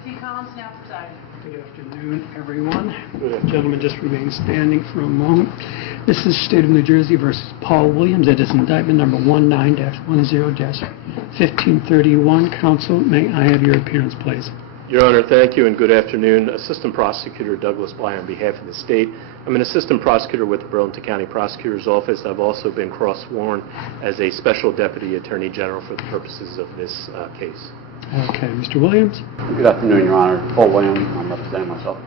Trustee Collins now presiding. Good afternoon, everyone. Gentlemen, just remain standing for a moment. This is State of New Jersey versus Paul Williams. That is indictment number 19-10-1531. Counsel, may I have your appearance, please? Your Honor, thank you and good afternoon. Assistant Prosecutor Douglas Bly on behalf of the state. I'm an assistant prosecutor with the Burlington County Prosecutor's Office. I've also been cross-sworn as a Special Deputy Attorney General for the purposes of this case. Okay, Mr. Williams. Good afternoon, Your Honor. Paul Williams. I'm representing myself.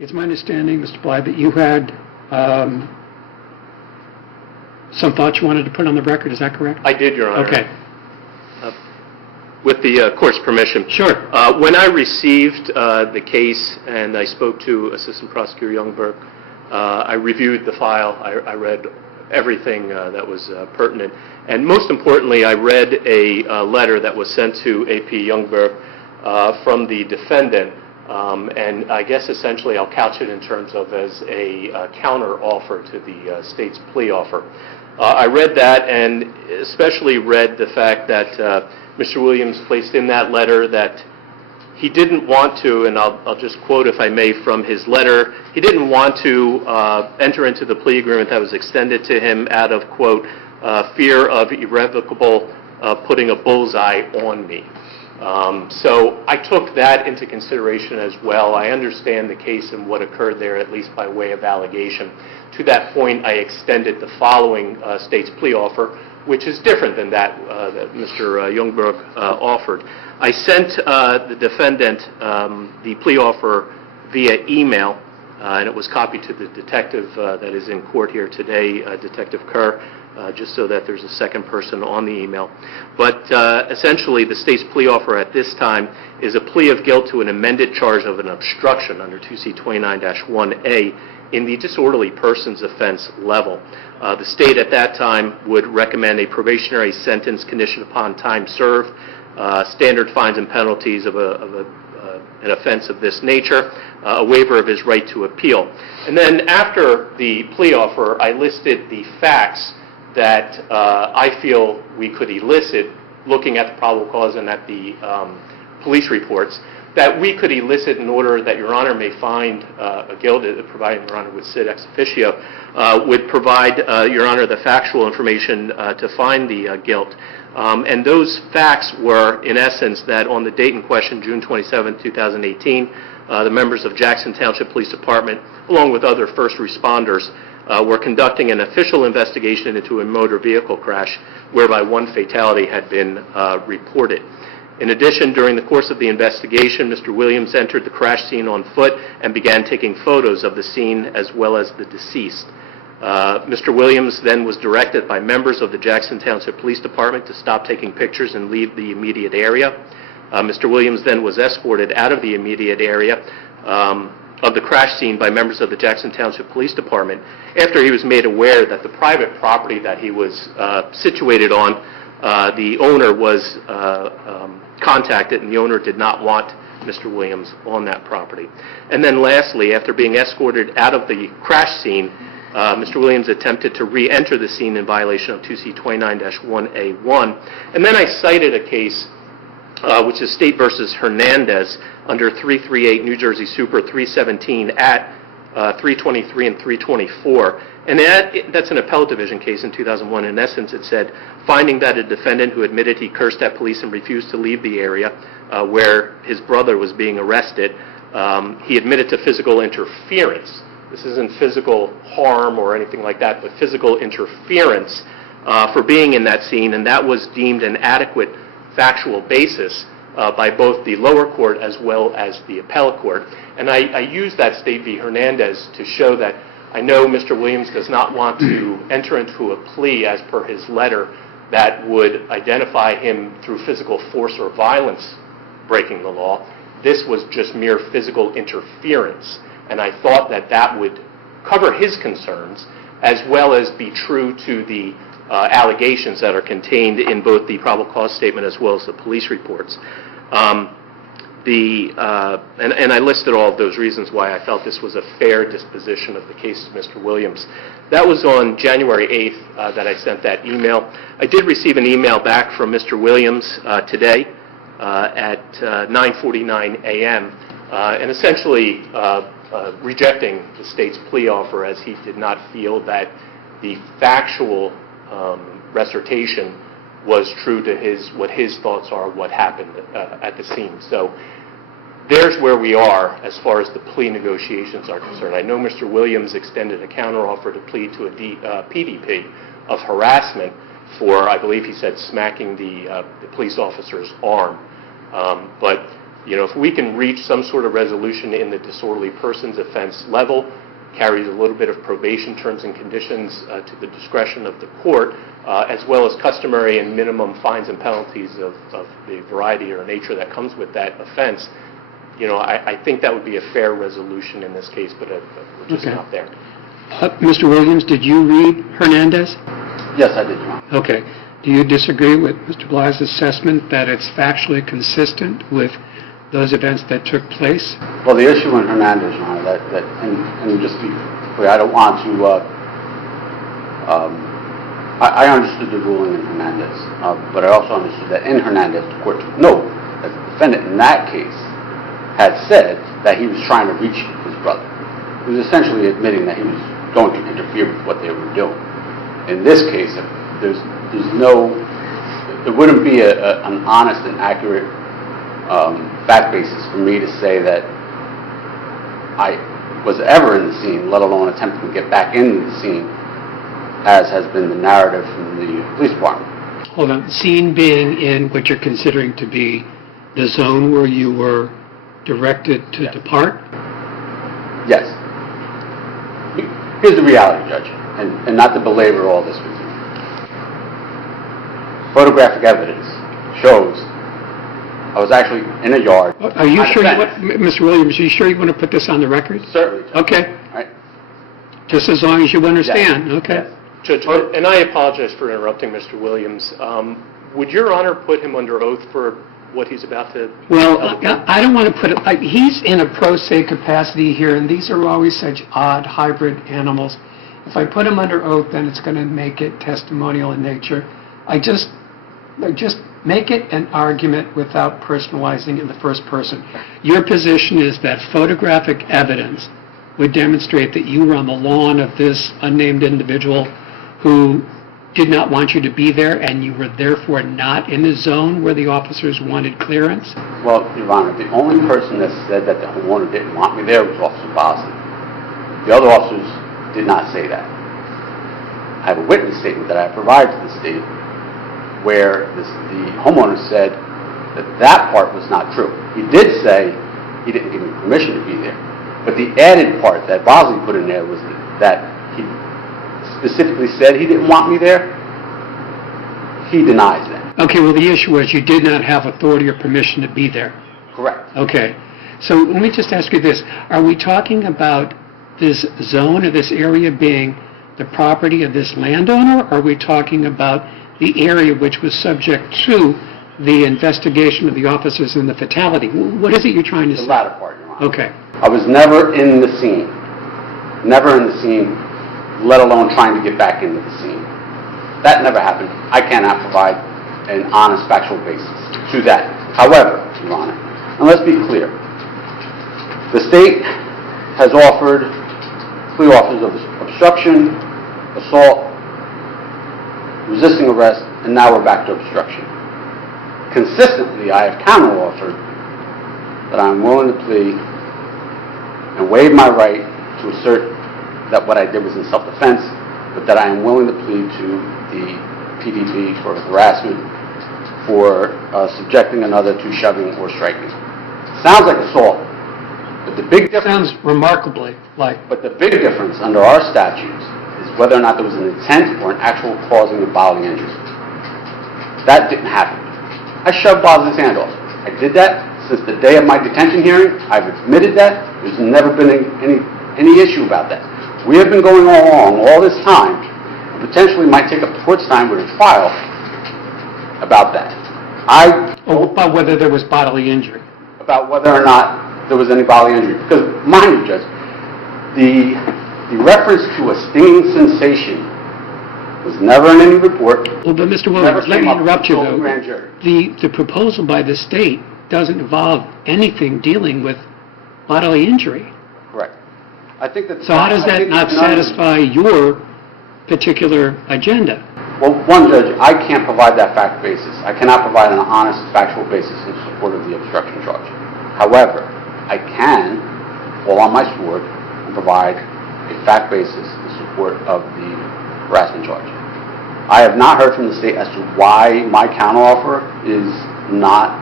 It's my understanding, Mr. Bly, that you had some thoughts you wanted to put on the record. Is that correct? I did, Your Honor. Okay. With the court's permission. Sure. When I received the case and I spoke to Assistant Prosecutor Youngberg, I reviewed the file. I read everything that was pertinent. And most importantly, I read a letter that was sent to A.P. Youngberg from the defendant. And I guess essentially I'll couch it in terms of as a counter offer to the state's plea offer. I read that and especially read the fact that Mr. Williams placed in that letter that he didn't want to, and I'll just quote if I may from his letter, he didn't want to enter into the plea agreement that was extended to him out of, quote, fear of irrevocable putting a bullseye on me. So I took that into consideration as well. I understand the case and what occurred there, at least by way of allegation. To that point, I extended the following state's plea offer, which is different than that that Mr. Youngberg offered. I sent the defendant the plea offer via email, and it was copied to the detective that is in court here today, Detective Kerr, just so that there's a second person on the email. But essentially, the state's plea offer at this time is a plea of guilt to an amended charge of an obstruction under 2C29-1A in the disorderly persons offense level. The state at that time would recommend a probationary sentence conditioned upon time served, standard fines and penalties of an offense of this nature, a waiver of his right to appeal. And then after the plea offer, I listed the facts that I feel we could elicit, looking at the probable cause and at the police reports, that we could elicit in order that Your Honor may find a guilt, providing Your Honor would sit ex officio, would provide Your Honor the factual information to find the guilt. And those facts were, in essence, that on the date in question, June 27, 2018, the members of Jackson Township Police Department, along with other first responders, were conducting an official investigation into a motor vehicle crash whereby one fatality had been reported. In addition, during the course of the investigation, Mr. Williams entered the crash scene on foot and began taking photos of the scene as well as the deceased. Mr. Williams then was directed by members of the Jackson Township Police Department to stop taking pictures and leave the immediate area. Mr. Williams then was escorted out of the immediate area of the crash scene by members of the Jackson Township Police Department after he was made aware that the private property that he was situated on, the owner was contacted, and the owner did not want Mr. Williams on that property. And then lastly, after being escorted out of the crash scene, Mr. Williams attempted to re-enter the scene in violation of 2C29-1A1. And then I cited a case, which is State versus Hernandez, under 338 New Jersey Super 317 at 323 and 324. And that's an appellate division case in 2001. In essence, it said, finding that a defendant who admitted he cursed at police and refused to leave the area where his brother was being arrested, he admitted to physical interference. This isn't physical harm or anything like that, but physical interference for being in that scene, and that was deemed an adequate factual basis by both the lower court as well as the appellate court. And I use that State v. Hernandez to show that I know Mr. Williams does not want to enter into a plea as per his letter that would identify him through physical force or violence breaking the law. This was just mere physical interference. And I thought that that would cover his concerns as well as be true to the allegations that are contained in both the probable cause statement as well as the police reports. And I listed all of those reasons why I felt this was a fair disposition of the case of Mr. Williams. That was on January 8th that I sent that email. I did receive an email back from Mr. Williams today at 9:49 a.m. And essentially rejecting the State's plea offer as he did not feel that the factual recitation was true to what his thoughts are, what happened at the scene. So there's where we are as far as the plea negotiations are concerned. I know Mr. Williams extended a counteroffer to plead to a PDP of harassment for, I believe he said, smacking the police officer's arm. But you know, if we can reach some sort of resolution in the disorderly persons offense level, carries a little bit of probation terms and conditions to the discretion of the court, as well as customary and minimum fines and penalties of the variety or nature that comes with that offense, you know, I think that would be a fair resolution in this case, but we're just not there. Mr. Williams, did you read Hernandez? Yes, I did, Your Honor. Okay. Do you disagree with Mr. Bly's assessment that it's factually consistent with those events that took place? Well, the issue in Hernandez, Your Honor, and just to be clear, I don't want to, I understood the ruling in Hernandez, but I also understood that in Hernandez, the court took note that the defendant in that case had said that he was trying to reach his brother. He was essentially admitting that he was going to interfere with what they were doing. In this case, there wouldn't be an honest and accurate fact basis for me to say that I was ever in the scene, let alone attempting to get back into the scene, as has been the narrative from the police department. Hold on. Scene being in what you're considering to be the zone where you were directed to depart? Yes. Here's the reality, Judge, and not to belabor all this with you. Photographic evidence shows I was actually in a yard. Are you sure, Mr. Williams, are you sure you want to put this on the record? Certainly, Judge. Okay. All right. Just as long as you understand. Yes. Okay. Yes. Judge, and I apologize for interrupting Mr. Williams. Would Your Honor put him under oath for what he's about to... Well, I don't want to put it... he's in a pro se capacity here, and these are always such odd hybrid animals. If I put him under oath, then it's going to make it testimonial in nature. I just make it an argument without personalizing in the first person. Your position is that photographic evidence would demonstrate that you were on the lawn of this unnamed individual who did not want you to be there, and you were therefore not in the zone where the officers wanted clearance? Well, Your Honor, the only person that said that the homeowner didn't want me there was Officer Bosley. The other officers did not say that. I have a witness statement that I provided to the state where the homeowner said that part was not true. He did say he didn't give me permission to be there. But the added part that Bosley put in there was that he specifically said he didn't want me there. He denies that. Okay, well, the issue was you did not have authority or permission to be there. Correct. Okay. So let me just ask you this. Are we talking about this zone or this area being the property of this landowner, or are we talking about the area which was subject to the investigation of the officers in the fatality. What is it you're trying to The say? latter part, Your Honor. Okay. I was never in the scene. Never in the scene, let alone trying to get back into the scene. That never happened. I cannot provide an honest, factual basis to that. However, Your Honor, and let's be clear, the state has offered clear offers of obstruction, assault, resisting arrest, and now we're back to obstruction. Consistently, I have counter-offered that I'm willing to plead and waive my right to assert that what I did was in self-defense, but that I am willing to plead to the PDP for harassment, for subjecting another to shoving or striking. Sounds like assault, but the big difference... Sounds remarkably like... But the big difference under our statutes is whether or not there was an intent or an actual causing of bodily injury. That didn't happen. I shoved Bosley's hand off. I did that since the day of my detention hearing. I've admitted that. There's never been any issue about that. We have been going along all this time, and potentially might take up the court's time with a trial about that. About whether there was bodily injury. About whether or not there was any bodily injury. Because, mind you, Judge, the reference to a stinging sensation was never in any report. Well, but Mr. Williams, let me interrupt you, though. Grand jury. The proposal by the state doesn't involve anything dealing with bodily injury. Correct. I think that... So how does that not satisfy your particular agenda? Well, one, Judge, I can't provide that fact basis. I cannot provide an honest, factual basis in support of the obstruction charge. However, I can fall on my sword and provide a fact basis in support of the harassment charge. I have not heard from the state as to why my counteroffer is not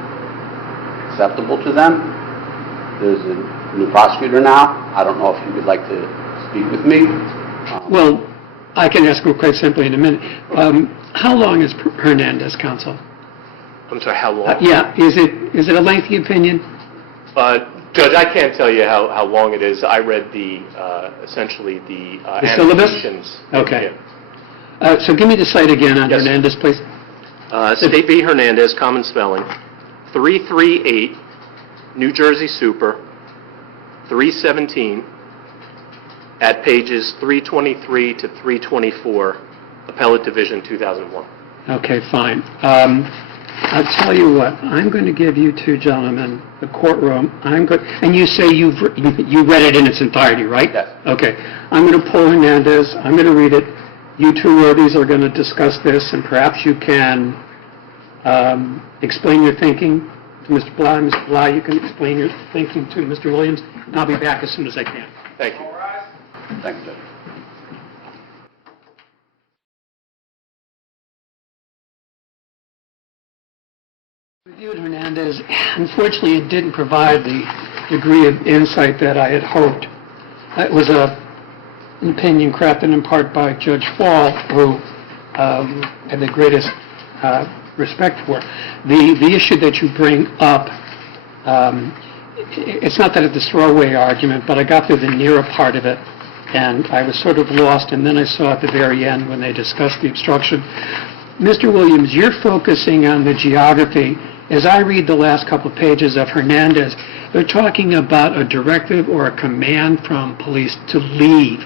acceptable to them. There's a new prosecutor now. I don't know if he would like to speak with me. Well, I can ask him quite simply in a minute. How long is Hernandez counsel? I'm sorry, how long? Yeah, is it a lengthy opinion? Judge, I can't tell you how long it is. I read essentially the syllabus? annotations. Okay. Yeah. So give me the site again on Yes. Hernandez, please. State v. Hernandez, common spelling, 338, New Jersey Super, 317, at pages 323 to 324, Appellate Division, 2001. Okay, fine. I'll tell you what. I'm going to give you two gentlemen the courtroom. And you say you read it in its entirety, right? Yes. Okay. I'm going to pull Hernandez. I'm going to read it. You two worthies are going to discuss this, and perhaps you can explain your thinking to Mr. Bly. Mr. Bly, you can explain your thinking to Mr. Williams, and I'll be back as soon as I can. Thank you. Thank you, Judge. Reviewed Hernandez. Unfortunately, it didn't provide the degree of insight that I had hoped. It was an opinion crafted in part by Judge Fall, who I had the greatest respect for. The issue that you bring up, it's not that it's a throwaway argument, but I got through the nearer part of it, and I was sort of lost, and then I saw at the very end when they discussed the obstruction. Mr. Williams, you're focusing on the geography. As I read the last couple of pages of Hernandez, they're talking about a directive or a command from police to leave.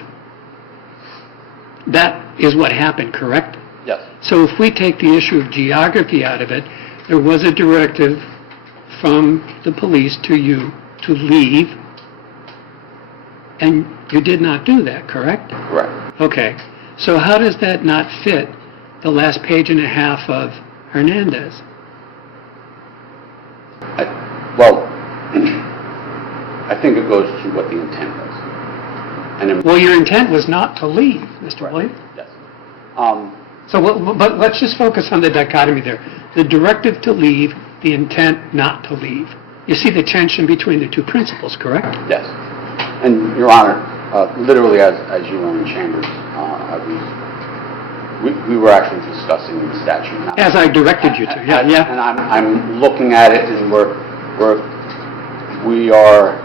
That is what happened, correct? Yes. So if we take the issue of geography out of it, there was a directive from the police to you to leave, and you did not do that, correct? Correct. Okay. So how does that not fit the last page and a half of Hernandez? I think it goes to what the intent was. And Well, your intent was not to leave, Mr. Williams. yes. But let's just focus on the dichotomy there. The directive to leave, the intent not to leave. You see the tension between the two principles, correct? Yes. And, Your Honor, literally as you were in chambers, we were actually discussing the statute. As I directed you to, yeah. And I'm looking at it, and we are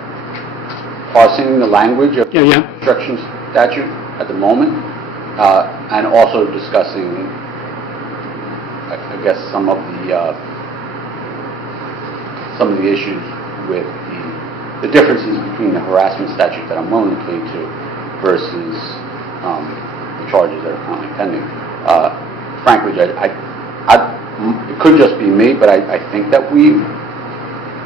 parsing the language of the obstruction statute at the moment, and also discussing, I guess, some of the some of the issues with the differences between the harassment statute that I'm willing to plead to versus the charges that are currently pending. Frankly, Judge, it could just be me, but I think that we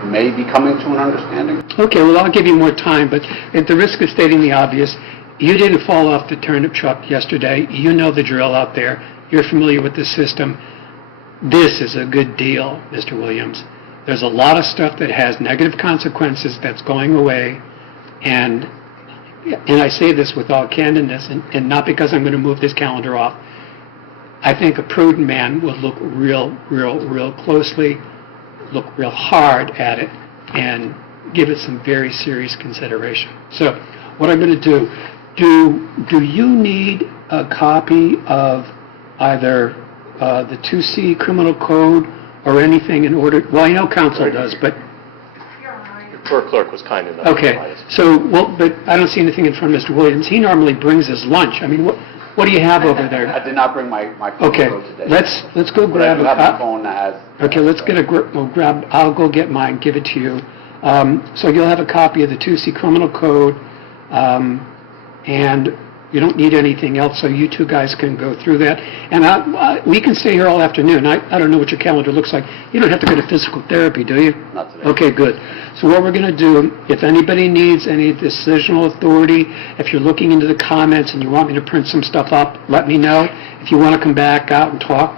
may be coming to an understanding. Okay, well, I'll give you more time, but at the risk of stating the obvious, you didn't fall off the turnip truck yesterday. You know the drill out there. You're familiar with the system. This is a good deal, Mr. Williams. There's a lot of stuff that has negative consequences that's going away, and I say this with all candidness, and not because I'm going to move this calendar off. I think a prudent man would look real closely, look real hard at it, and give it some very serious consideration. So, what I'm going to do you need a copy of either the 2C criminal code or anything in order, well, I know counsel does, but... Your poor clerk was kind enough to Okay, provide us. so, well, but I don't see anything in front of Mr. Williams. He normally brings his lunch. I mean, what do you have over there? I did not bring my phone Okay, today. let's go But I grab do a have my copy. phone that has... Okay, let's get I'll go get mine, give it to you. So you'll have a copy of the 2C criminal code, and you don't need anything else, so you two guys can go through that. And we can stay here all afternoon. I don't know what your calendar looks like. You don't have to go to physical therapy, do you? Not today. Okay, good. So what we're going to do, if anybody needs any decisional authority, if you're looking into the comments and you want me to print some stuff up, let me know. If you want to come back out and talk,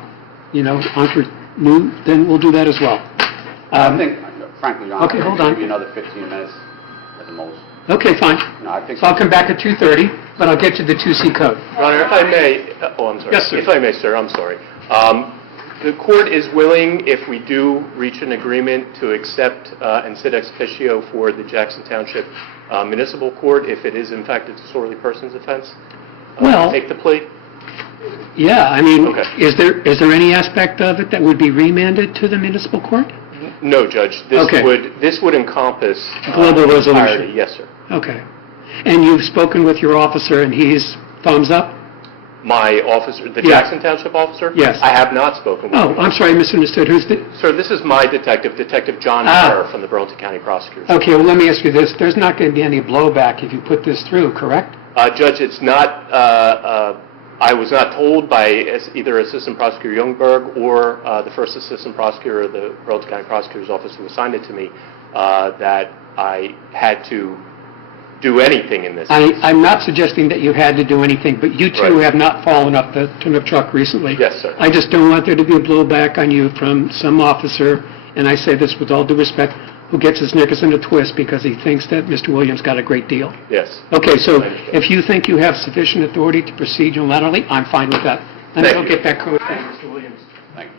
entre nous, then we'll do that as well. I think, frankly, Your Honor, Okay, hold on. maybe another 15 minutes at the most. Okay, fine. No, I think... So I'll come back at 2:30, but I'll get you the 2C code. Your Honor, if I may, I'm sorry. Yes, sir. If I may, sir, I'm sorry. The court is willing, if we do reach an agreement, to accept and sit ex officio for the Jackson Township Municipal Court if it is, in fact, a disorderly persons offense. Well- Take the plea? Yeah, I mean, Okay. is there any aspect of it that would be remanded to the municipal court? No, Judge. Okay. This would encompass... Global the resolution. entirety. Yes, sir. Okay. And you've spoken with your officer, and he's thumbs up? My officer, the Yeah. Jackson Township officer? Yes. I have not spoken with Oh, him. I'm sorry, I misunderstood. Who's the... Sir, this is my detective, Detective John Kerr from the Burlington County Prosecutor's Office. Okay, well, let me ask you this. There's not going to be any blowback if you put this through, correct? Judge, it's not, I was not told by either Assistant Prosecutor Youngberg or the First Assistant Prosecutor of the Burlington County Prosecutor's Office who assigned it to me that I had to do anything in this case. I'm not suggesting that you had to do anything, but you two Right. have not fallen off the turnip truck recently. Yes, sir. I just don't want there to be a blowback on you from some officer, and I say this with all due respect, who gets his knickers in a twist because he thinks that Mr. Williams got a great deal. Yes. Okay, so I understand. if you think you have sufficient authority to proceed unilaterally, I'm fine with that. And Thank I'll you. get that code. Thank you, Mr. Williams. Thank you.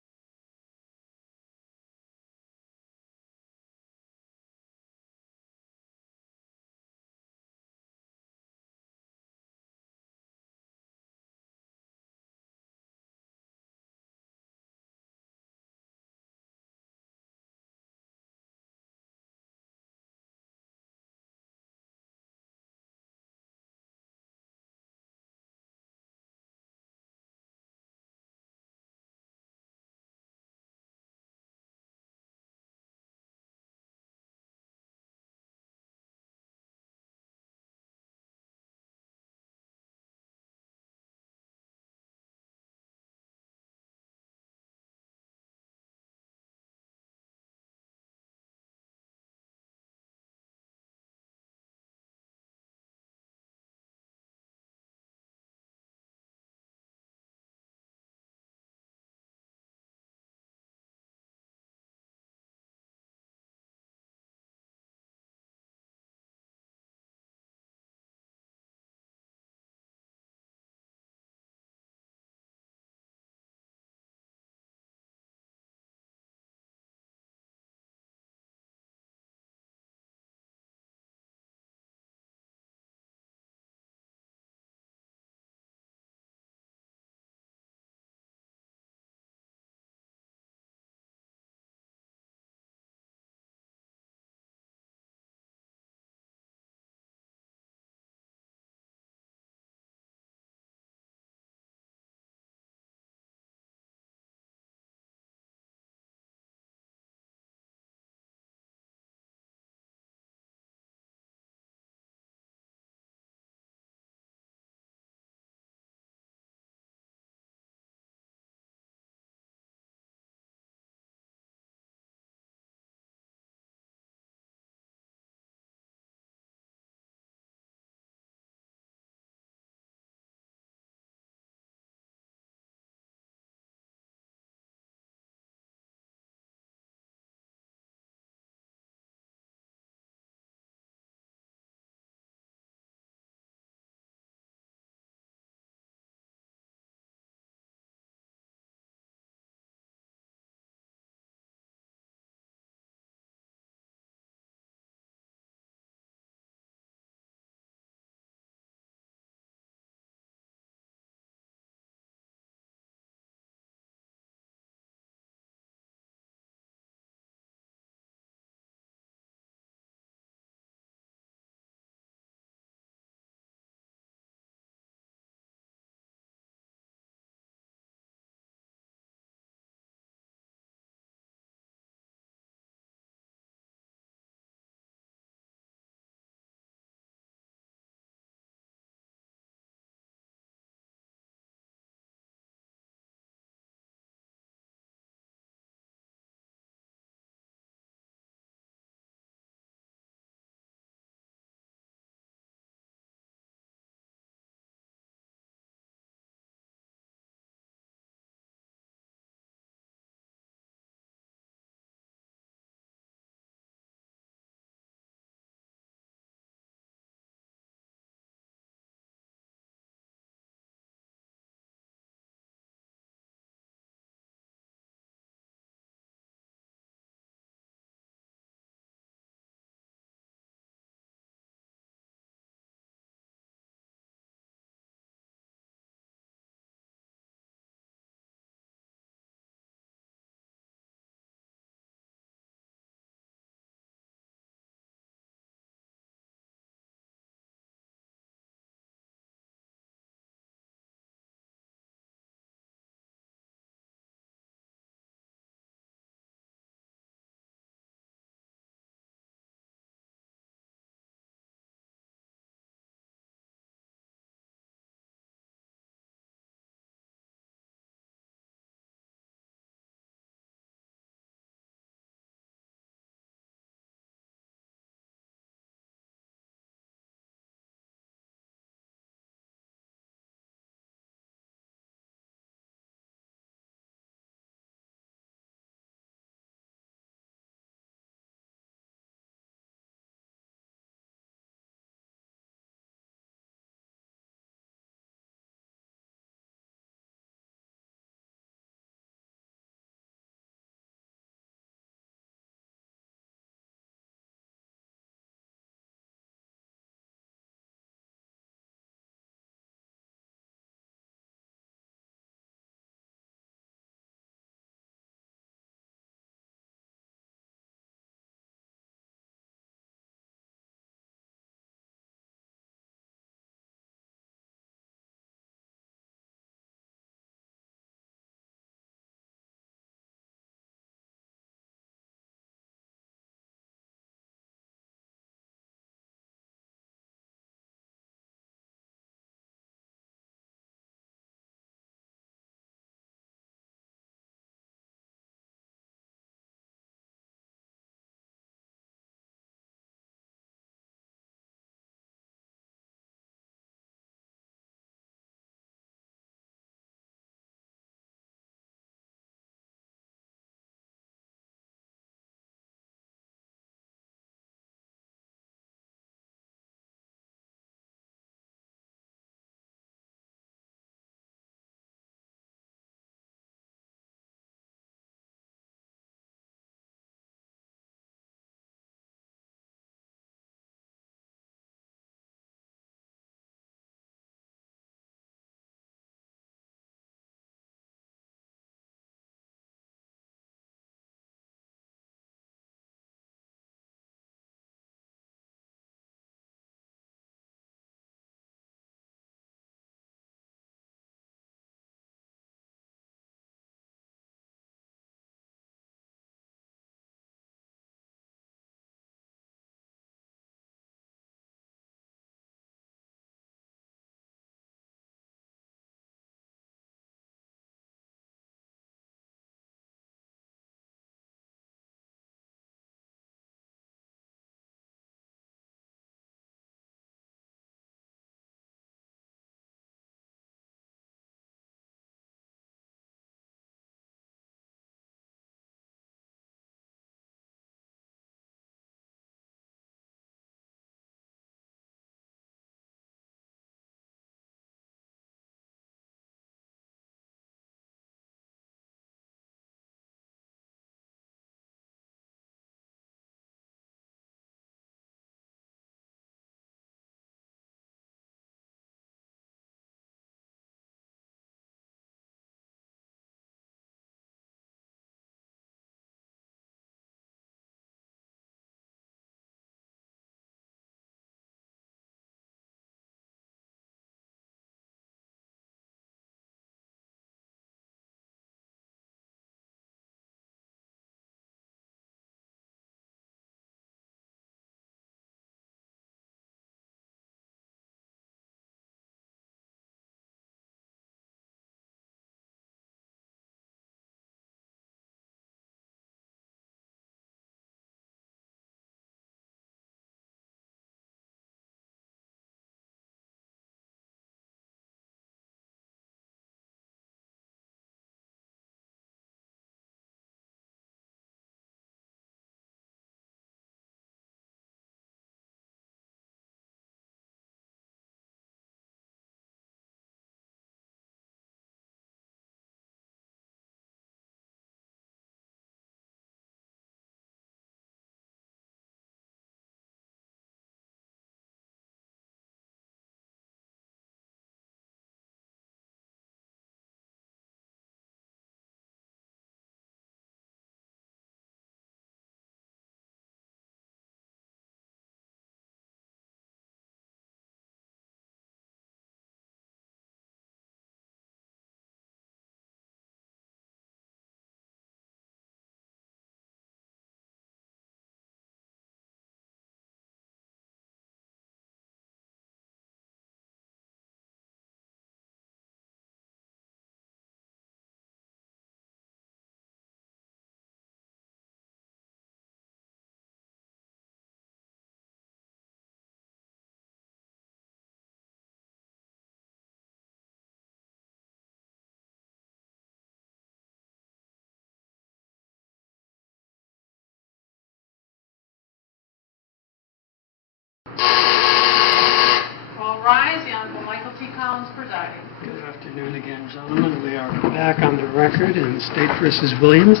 Honorable Michael T. Collins presiding. Good afternoon again, gentlemen. We are back on the record in State versus Williams.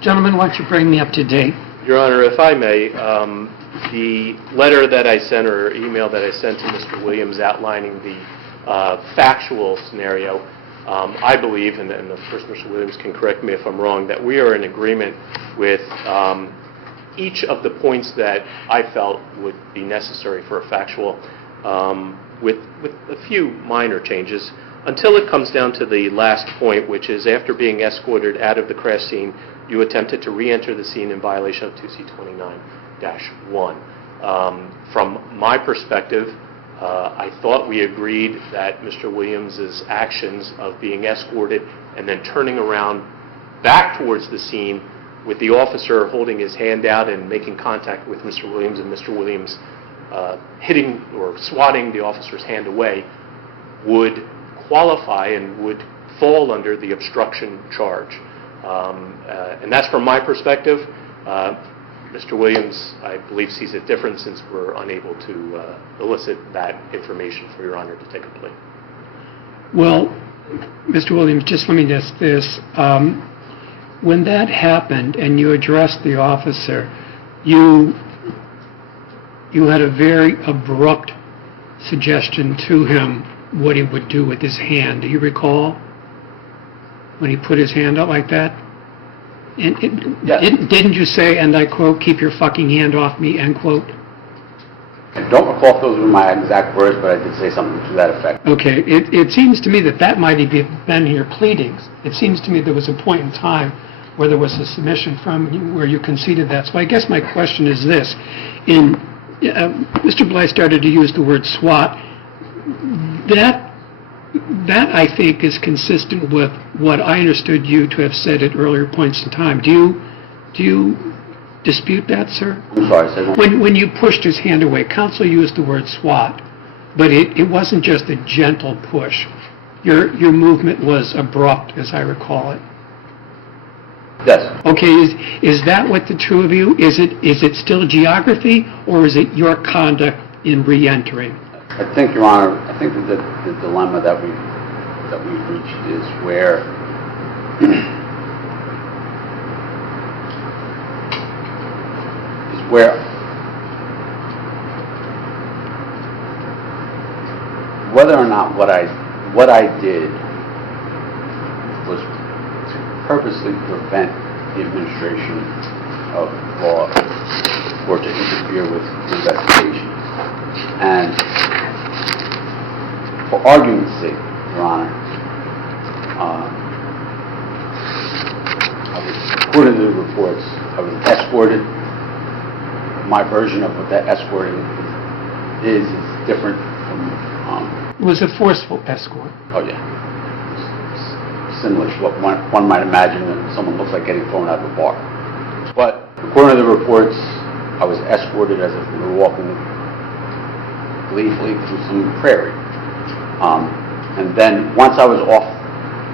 Gentlemen, why don't you bring me up to date? Your Honor, if I may, the letter that I sent or email that I sent to Mr. Williams outlining the factual scenario, I believe, and of course Mr. Williams can correct me if I'm wrong, that we are in agreement with each of the points that I felt would be necessary for a factual, with a few minor changes, until it comes down to the last point, which is after being escorted out of the crash scene, you attempted to re-enter the scene in violation of 2C29-1. From my perspective, I thought we agreed that Mr. Williams' actions of being escorted and then turning around back towards the scene with the officer holding his hand out and making contact with Mr. Williams and Mr. Williams hitting or swatting the officer's hand away would qualify and would fall under the obstruction charge. And that's from my perspective. Mr. Williams, I believe, sees it different since we're unable to elicit that information for Your Honor to take a plea. Well, Mr. Williams, just let me ask this. When that happened and you addressed the officer, you had a very abrupt suggestion to him what he would do with his hand. Do you recall when he put his hand out like that? And Yes. Didn't you say, and I quote, "keep your fucking hand off me," end quote? I don't recall if those were my exact words, but I did say something to that effect. Okay, it seems to me that might have been in your pleadings. It seems to me there was a point in time where there was a submission from you where you conceded that. So I guess my question is this. Mr. Bly started to use the word SWAT. That, I think, is consistent with what I understood you to have said at earlier points in time. Do you dispute that, sir? I'm sorry, say that. When you pushed his hand away, counsel used the word SWAT, but it wasn't just a gentle push. Your movement was abrupt, as I recall it. Yes. Okay, is that what the two of you, is it still geography, or is it your conduct in re-entering? I think, Your Honor, I think that the dilemma that we've reached is where whether or not what I did was to purposely prevent the administration of law or to interfere with the investigation. And for argument's sake, Your Honor, according to the reports, I was escorted. My version of what that escorting is different from... It was a forceful escort. Oh, yeah. Similar to what one might imagine when someone looks like getting thrown out of a bar. But according to the reports, I was escorted as if we were walking gleefully through some prairie. And then once I was off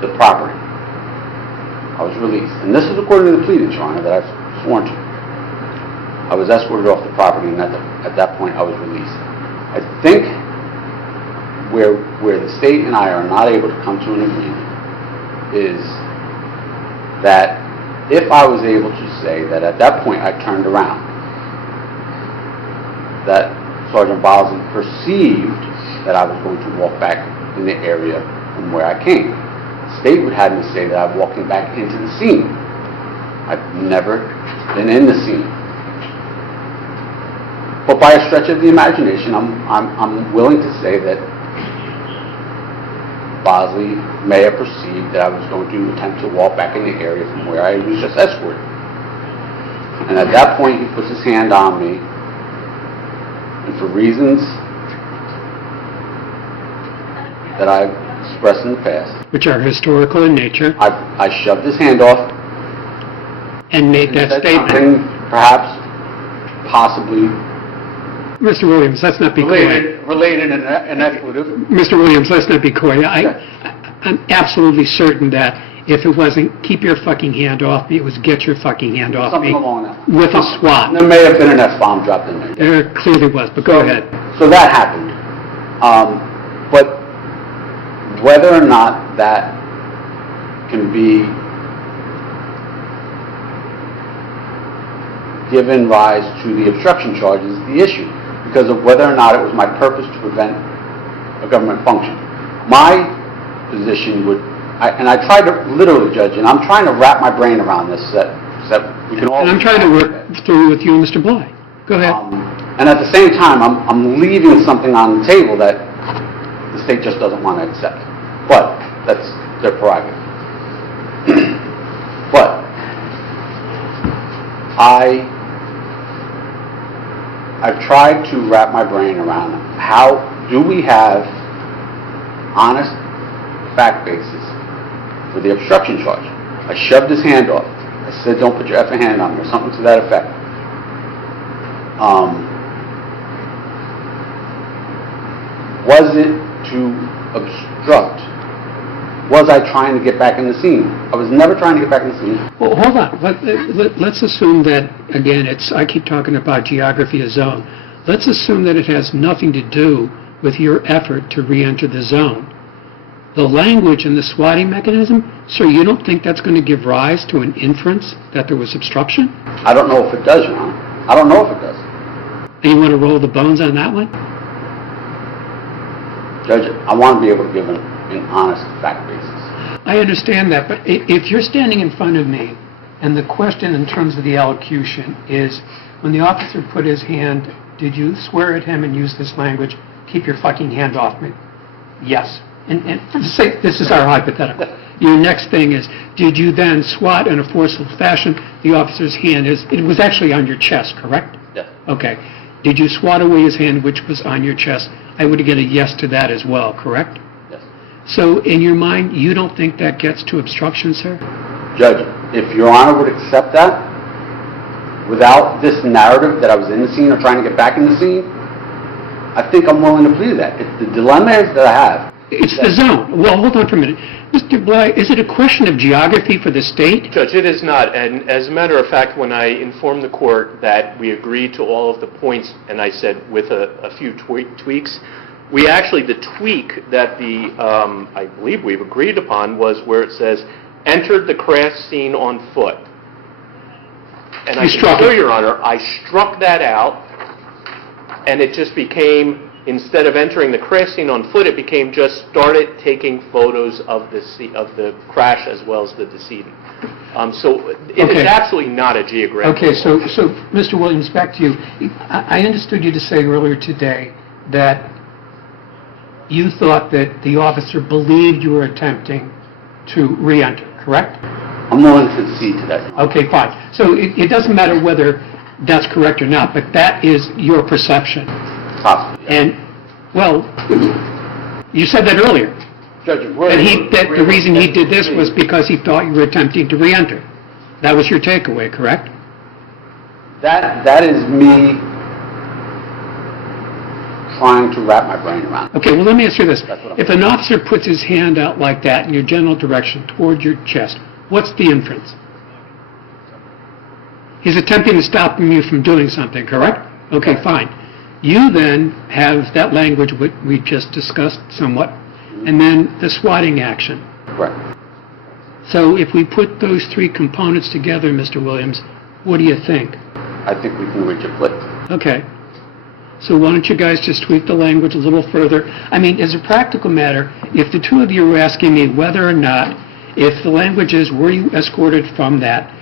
the property, I was released. And this is according to the pleadings, Your Honor, that I've sworn to. I was escorted off the property, and at that point I was released. I think where the state and I are not able to come to an agreement is that if I was able to say that at that point I turned around, that Sergeant Bosley perceived that I was going to walk back in the area from where I came. The state would have me say that I'm walking back into the scene. I've never been in the scene. But by a stretch of the imagination, I'm willing to say that Bosley may have perceived that I was going to attempt to walk back in the area from where I was just escorted. And at that point, he puts his hand on me, and for reasons that I've expressed in the past, Which are historical in nature, I shoved his hand off and made and that said statement. something perhaps, possibly Mr. Williams, let's not be coy. related an expletive. Mr. Williams, let's not be coy. I'm absolutely certain that if it wasn't keep your fucking hand off me, it was get your fucking hand off me. Something along that. With a SWAT. There may have been an S-bomb dropped in there. There clearly was, but go ahead. So that happened. But whether or not that can be given rise to the obstruction charge is the issue, because of whether or not it was my purpose to prevent a government function. My position would, and I tried to literally, Judge, and I'm trying to wrap my brain around this, so that we can all... And I'm trying to work through with you and Mr. Bly. Go ahead. And at the same time, I'm leaving something on the table that the state just doesn't want to accept. But that's their prerogative. But I've tried to wrap my brain around how do we have honest fact basis for the obstruction charge. I shoved his hand off. I said, don't put your effing hand on me, or something to that effect. Was it to obstruct? Was I trying to get back in the scene? I was never trying to get back in the scene. Well, hold on. Let's assume that, again, I keep talking about geography of zone. Let's assume that it has nothing to do with your effort to re-enter the zone. The language and the swatting mechanism, sir, you don't think that's going to give rise to an inference that there was obstruction? I don't know if it does, Your Honor. I don't know if it does. And you want to roll the bones on that one? Judge, I want to be able to give an honest fact basis. I understand that, but if you're standing in front of me, and the question in terms of the elocution is, when the officer put his hand, did you swear at him and use this language, keep your fucking hand off me? Yes. And say, this is our hypothetical. Your next thing is, did you then swat in a forceful fashion the officer's hand? It was actually on your chest, correct? Yes. Okay. Did you swat away his hand, which was on your chest? I would get a yes to that as well, correct? Yes. So in your mind, you don't think that gets to obstruction, sir? Judge, if Your Honor would accept that, without this narrative that I was in the scene or trying to get back in the scene, I think I'm willing to plead that. If the dilemma is that I have... It's the zone. Well, hold on for a minute. Mr. Bly, is it a question of geography for the state? Judge, it is not. And as a matter of fact, when I informed the court that we agreed to all of the points, and I said with a few tweaks, we actually, the tweak that I believe we've agreed upon was where it says, entered the crash scene on foot. And I can assure Your Honor, I struck that out, and it just became, instead of entering the crash scene on foot, it became just started taking photos of the crash as well as the decedent. So it is absolutely not a geographic. Okay, so Mr. Williams, back to you. I understood you to say earlier today that you thought that the officer believed you were attempting to re-enter, correct? I'm willing to concede to that. Okay, fine. So it doesn't matter whether that's correct or not, but that is your perception. Possibly. And, well, you said that earlier. Judge, That the reason he did this was because he thought you were attempting to re-enter. That was your takeaway, correct? That is me trying to wrap my brain around. Okay, well, let me ask you this. That's what I'm If an officer puts his hand out like that in your general direction toward your chest, what's the inference? He's attempting to stop you from doing something, correct? Okay, fine. You then have that language we just discussed somewhat, and then the swatting action. Right. So if we put those three components together, Mr. Williams, what do you think? I think we can reach a flip. Okay. So why don't you guys just tweak the language a little further? I mean, as a practical matter, if the two of you were asking me whether or not, if the language is, were you escorted from that,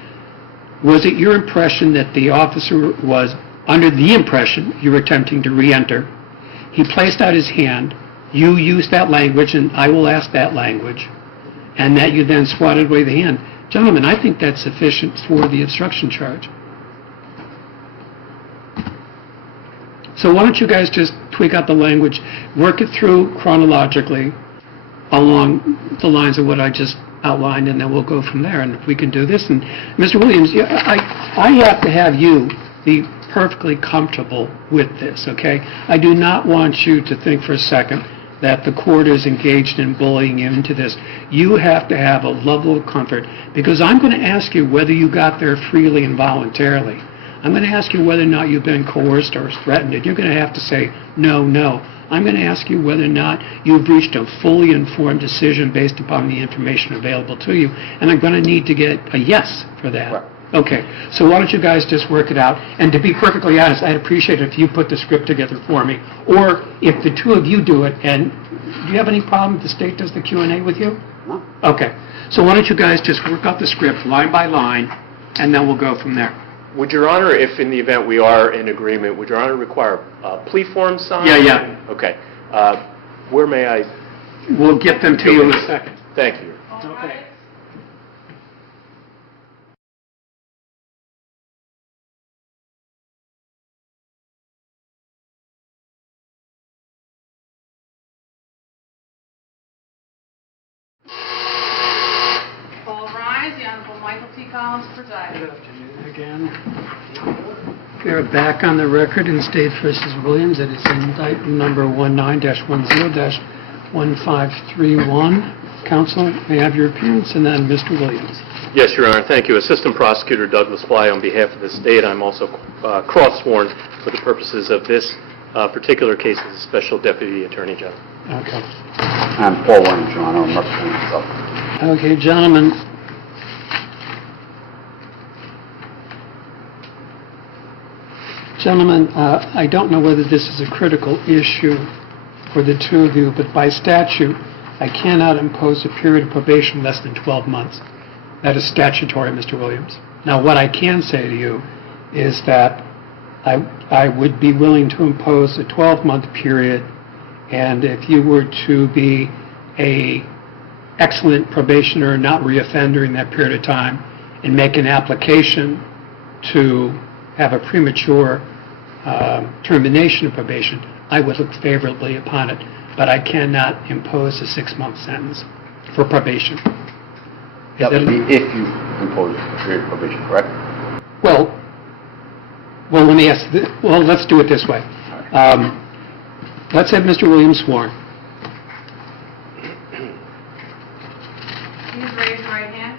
was it your impression that the officer was under the impression you were attempting to re-enter? He placed out his hand, you used that language, and I will ask that language, and that you then swatted away the hand. Gentlemen, I think that's sufficient for the obstruction charge. So why don't you guys just tweak out the language, work it through chronologically along the lines of what I just outlined, and then we'll go from there. And if we can do this, and Mr. Williams, I have to have you be perfectly comfortable with this, okay? I do not want you to think for a second that the court is engaged in bullying you into this. You have to have a level of comfort, because I'm going to ask you whether you got there freely and voluntarily. I'm going to ask you whether or not you've been coerced or threatened, and you're going to have to say, no, no. I'm going to ask you whether or not you've reached a fully informed decision based upon the information available to you, and I'm going to need to get a yes for that. Right. Okay, so why don't you guys just work it out? And to be perfectly honest, I'd appreciate it if you put the script together for me, or if the two of you do it. And do you have any problem if the state does the Q&A with you? No? Okay, so why don't you guys just work out the script line by line, and then we'll go from there. Would Your Honor, if in the event we are in agreement, would Your Honor require plea form signed? Yeah. Okay. Where may I? We'll get them to you in a second. Thank you. All right. All rise. The Honorable Michael T. Collins presiding. Good afternoon again. We are back on the record in State v. Williams. It is indictment number 19-10-1531. Counsel, may I have your appearance, and then Mr. Williams. Yes, Your Honor. Thank you. Assistant Prosecutor Douglas Bly on behalf of the state. I'm also cross-sworn for the purposes of this particular case as a Special Deputy Attorney General. Okay. I'm Paul Williams, Your Honor. I'm representing myself. Okay, gentlemen. Gentlemen, I don't know whether this is a critical issue for the two of you, but by statute, I cannot impose a period of probation less than 12 months. That is statutory, Mr. Williams. Now, what I can say to you is that I would be willing to impose a 12-month period, and if you were to be a excellent probationer, not reoffender in that period of time, and make an application to have a premature termination of probation, I would look favorably upon it, but I cannot impose a 6-month sentence for probation. That would be if you impose a period of probation, correct? Well, let me ask. Well, let's do it this way. Let's have Mr. Williams sworn. Please raise your right hand.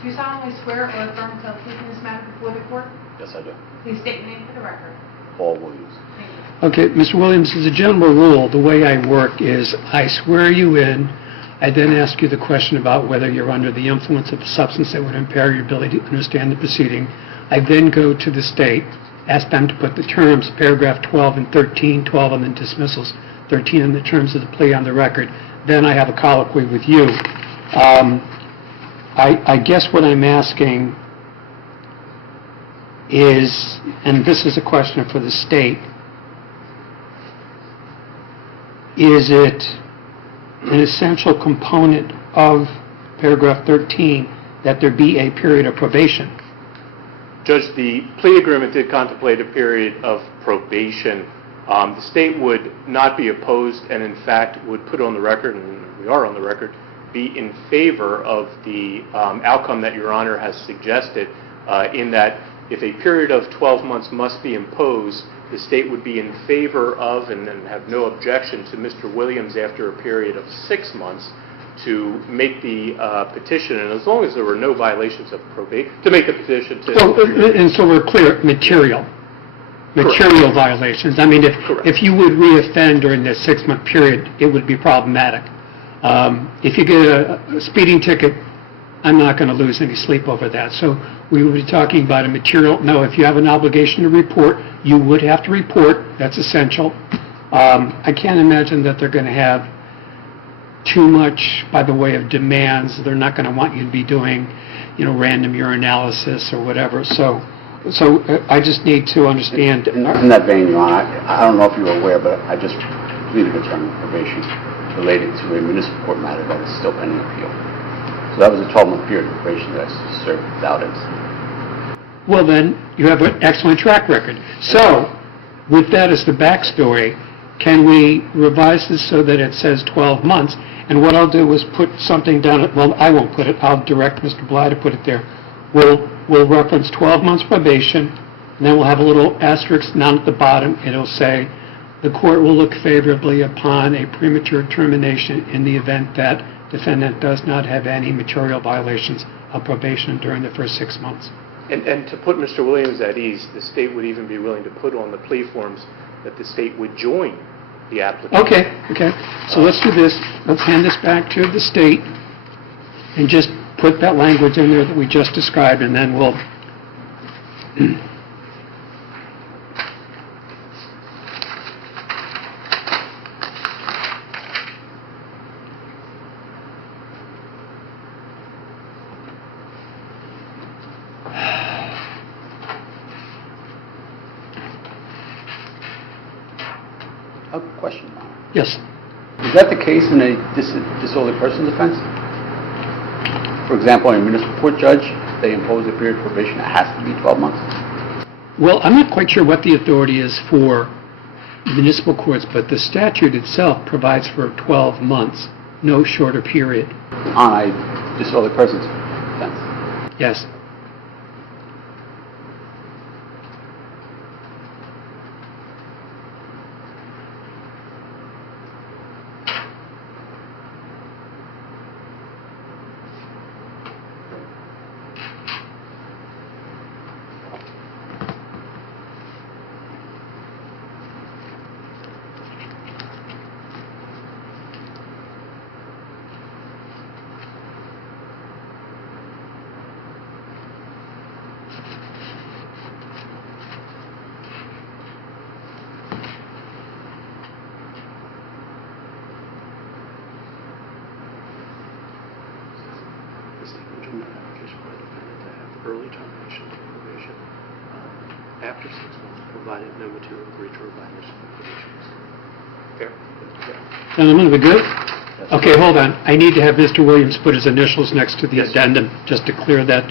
Do you solemnly swear or affirm to tell the truth in this matter before the court? Yes, I do. Please state your name for the record. Paul Williams. Thank you. Okay, Mr. Williams, as a general rule, the way I work is I swear you in. I then ask you the question about whether you're under the influence of a substance that would impair your ability to understand the proceeding. I then go to the state, ask them to put the terms, paragraph 12 and 13, 12 on the dismissals, 13 on the terms of the plea on the record. Then I have a colloquy with you. I guess what I'm asking is, and this is a question for the state, is it an essential component of paragraph 13 that there be a period of probation? Judge, the plea agreement did contemplate a period of probation. The state would not be opposed and, in fact, would put on the record, and we are on the record, be in favor of the outcome that Your Honor has suggested, in that if a period of 12 months must be imposed, the state would be in favor of and have no objection to Mr. Williams after a period of 6 months to make the petition, and as long as there were no violations of probation, to make the petition to... And so we're clear, material violations. I mean, if you would reoffend during this 6-month period, it would be problematic. If you get a speeding ticket, I'm not going to lose any sleep over that. So we would be talking about a material. No, if you have an obligation to report, you would have to report. That's essential. I can't imagine that they're going to have too much by the way of demands. They're not going to want you to be doing, random urinalysis or whatever. So I just need to understand. In that vein, Your Honor, I don't know if you're aware, but I just completed a term of probation related to a municipal court matter that is still pending appeal. So that was a 12-month period of probation that I served without incident. Well, then, you have an excellent track record. So, with that as the backstory, can we revise this so that it says 12 months? And what I'll do is put something down, well, I won't put it, I'll direct Mr. Bly to put it there. We'll reference 12 months probation, and then we'll have a little asterisk down at the bottom, and it'll say, the court will look favorably upon a premature termination in the event that defendant does not have any material violations of probation during the first 6 months. And to put Mr. Williams at ease, the state would even be willing to put on the plea forms that the state would join the applicant. Okay. So let's do this. Let's hand this back to the state and just put that language in there that we just described, and then we'll... A question, Your Honor. Yes. Is that the case in a disorderly persons offense? For example, a municipal court judge, they impose a period of probation that has to be 12 months? Well, I'm not quite sure what the authority is for municipal courts, but the statute itself provides for 12 months, no shorter period. On a disorderly persons offense? Yes. Early termination of probation after 6 months, provided no material breach or violation of probations. Fair? Gentlemen, we good? Okay, hold on. I need to have Mr. Williams put his initials next to the addendum, just to clear that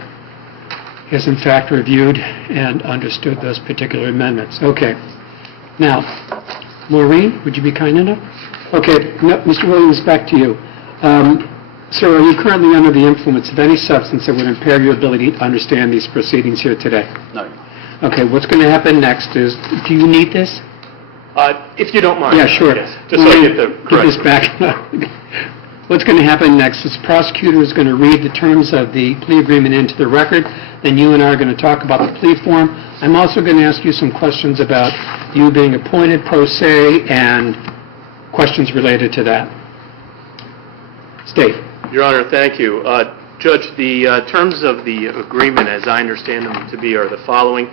he has in fact reviewed and understood those particular amendments. Okay. Now, Maureen, would you be kind enough? Okay, no, Mr. Williams, back to you. Sir, are you currently under the influence of any substance that would impair your ability to understand these proceedings here today? No, Your Honor. Okay, what's going to happen next is, do you need this? If you don't mind. Yeah, sure. Yes, just so I get the Put this correct. back. What's going to happen next is the prosecutor is going to read the terms of the plea agreement into the record, then you and I are going to talk about the plea form. I'm also going to ask you some questions about you being appointed pro se and questions related to that. State. Your Honor, thank you. Judge, the terms of the agreement, as I understand them to be, are the following.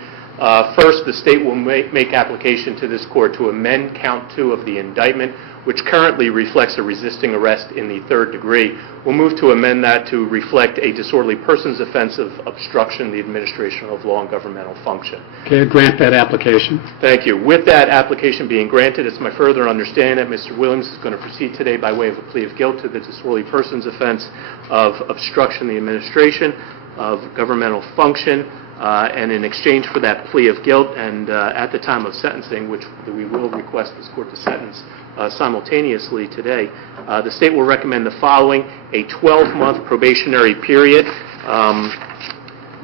First, the state will make application to this court to amend count 2 of the indictment, which currently reflects a resisting arrest in the 3rd degree. We'll move to amend that to reflect a disorderly persons offense of obstruction of the administration of law and governmental function. Okay, grant that application. Thank you. With that application being granted, it's my further understanding that Mr. Williams is going to proceed today by way of a plea of guilt to the disorderly persons offense of obstruction of the administration of governmental function, and in exchange for that plea of guilt and at the time of sentencing, which we will request this court to sentence simultaneously today, the state will recommend the following: a 12-month probationary period,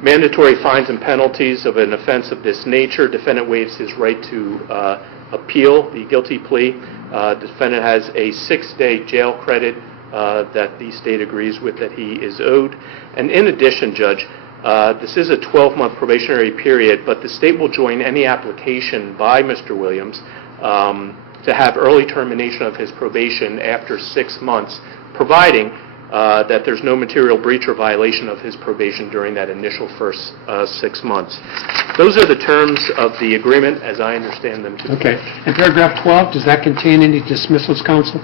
mandatory fines and penalties of an offense of this nature. Defendant waives his right to appeal the guilty plea. Defendant has a 6-day jail credit that the state agrees with that he is owed. And in addition, Judge, this is a 12-month probationary period, but the state will join any application by Mr. Williams to have early termination of his probation after 6 months, providing that there's no material breach or violation of his probation during that initial first 6 months. Those are the terms of the agreement as I understand them to be. Okay. And paragraph 12, does that contain any dismissals, counsel?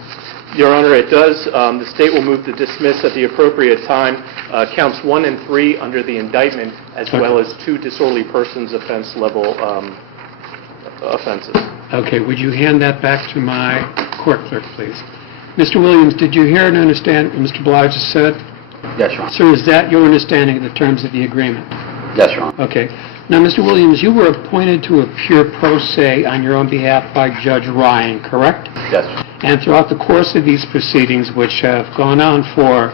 Your Honor, it does. The state will move to dismiss at the appropriate time counts 1 and 3 under the indictment, as well as 2 disorderly persons offense level offenses. Okay, would you hand that back to my court clerk, please? Mr. Williams, did you hear and understand what Mr. Blige just said? Yes, Your Honor. Sir, is that your understanding of the terms of the agreement? Yes, Your Honor. Okay. Now, Mr. Williams, you were appointed to appear pro se on your own behalf by Judge Ryan, correct? Yes. And throughout the course of these proceedings, which have gone on for,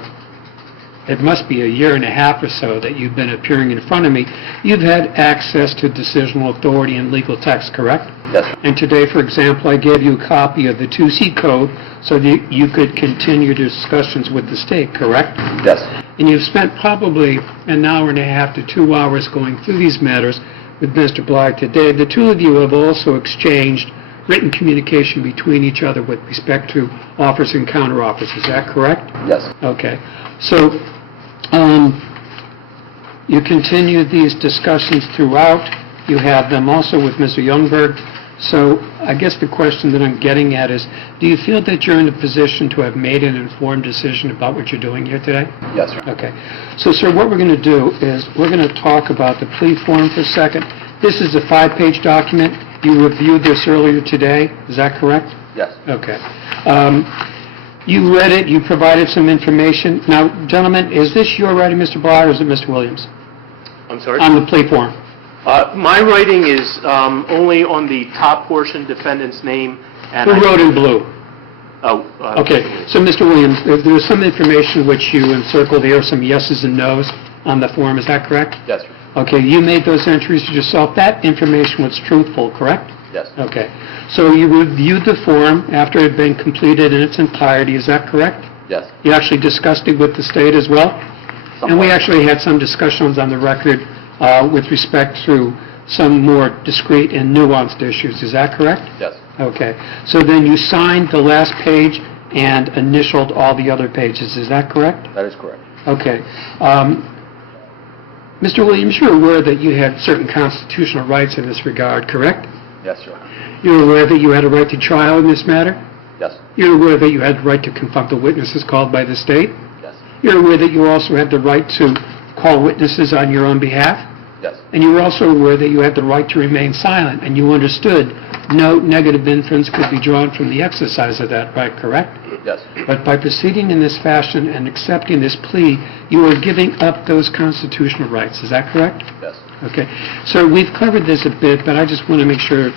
it must be a year and a half or so that you've been appearing in front of me, you've had access to decisional authority and legal text, correct? Yes, Your Honor. And today, for example, I gave you a copy of the 2C code so that you could continue discussions with the state, correct? Yes. And you've spent probably an hour and a half to 2 hours going through these matters with Mr. Blige today. The two of you have also exchanged written communication between each other with respect to offers and counteroffers. Is that correct? Yes. Okay. So, you continue these discussions throughout. You have them also with Mr. Youngberg. So I guess the question that I'm getting at is, do you feel that you're in a position to have made an informed decision about what you're doing here today? Yes, sir. Okay. So, sir, what we're going to do is we're going to talk about the plea form for a second. This is a 5-page document. You reviewed this earlier today. Is that correct? Yes. Okay. You read it. You provided some information. Now, gentlemen, is this your writing, Mr. Bly, or is it Mr. Williams? I'm sorry? On the plea form. My writing is only on the top portion, defendant's name, and... Who wrote in blue? Oh. Okay, so Mr. Williams, there was some information which you encircled here, some yeses and nos on the form, is that correct? Yes, sir. Okay, you made those entries yourself. That information was truthful, correct? Yes. Okay, so you reviewed the form after it had been completed in its entirety, is that correct? Yes. You actually discussed it with the state as well? And we Somewhat. actually had some discussions on the record with respect to some more discrete and nuanced issues, is that correct? Yes. Okay, so then you signed the last page and initialed all the other pages, is that correct? That is correct. Okay. Mr. Williams, you're aware that you had certain constitutional rights in this regard, correct? Yes, sir. You're aware that you had a right to trial in this matter? Yes. You're aware that you had the right to confront the witnesses called by the state? Yes. You're aware that you also had the right to call witnesses on your own behalf? Yes. And you were also aware that you had the right to remain silent, and you understood no negative inference could be drawn from the exercise of that right, correct? Yes. But by proceeding in this fashion and accepting this plea, you are giving up those constitutional rights. Is that correct? Yes. Okay. So we've covered this a bit, but I just want to make sure,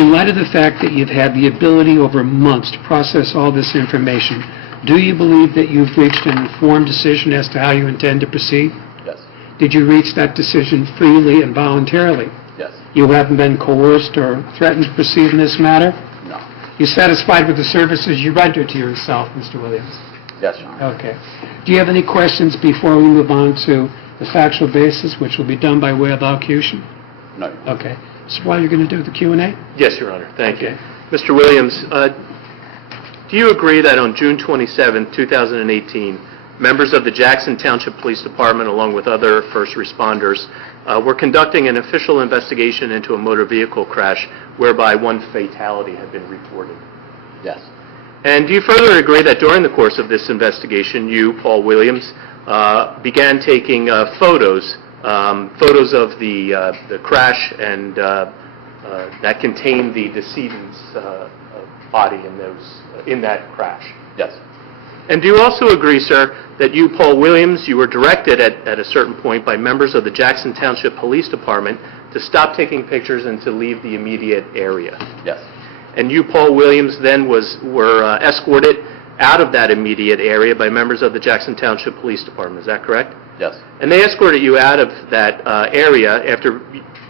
in light of the fact that you've had the ability over months to process all this information, do you believe that you've reached an informed decision as to how you intend to proceed? Yes. Did you reach that decision freely and voluntarily? Yes. You haven't been coerced or threatened to proceed in this matter? No. You satisfied with the services you rendered to yourself, Mr. Williams? Yes, Your Honor. Okay. Do you have any questions before we move on to the factual basis, which will be done by way of allocution? No, Your Honor. Okay. So while you're going to do the Q&A? Yes, Your Honor. Thank Okay. you. Mr. Williams, do you agree that on June 27, 2018, members of the Jackson Township Police Department, along with other first responders, were conducting an official investigation into a motor vehicle crash whereby one fatality had been reported? Yes. And do you further agree that during the course of this investigation, you, Paul Williams, began taking photos of the crash and that contained the decedent's body in that crash? Yes. And do you also agree, sir, that you, Paul Williams, you were directed at a certain point by members of the Jackson Township Police Department to stop taking pictures and to leave the immediate area? Yes. And you, Paul Williams, then were escorted out of that immediate area by members of the Jackson Township Police Department. Is that correct? Yes. And they escorted you out of that area after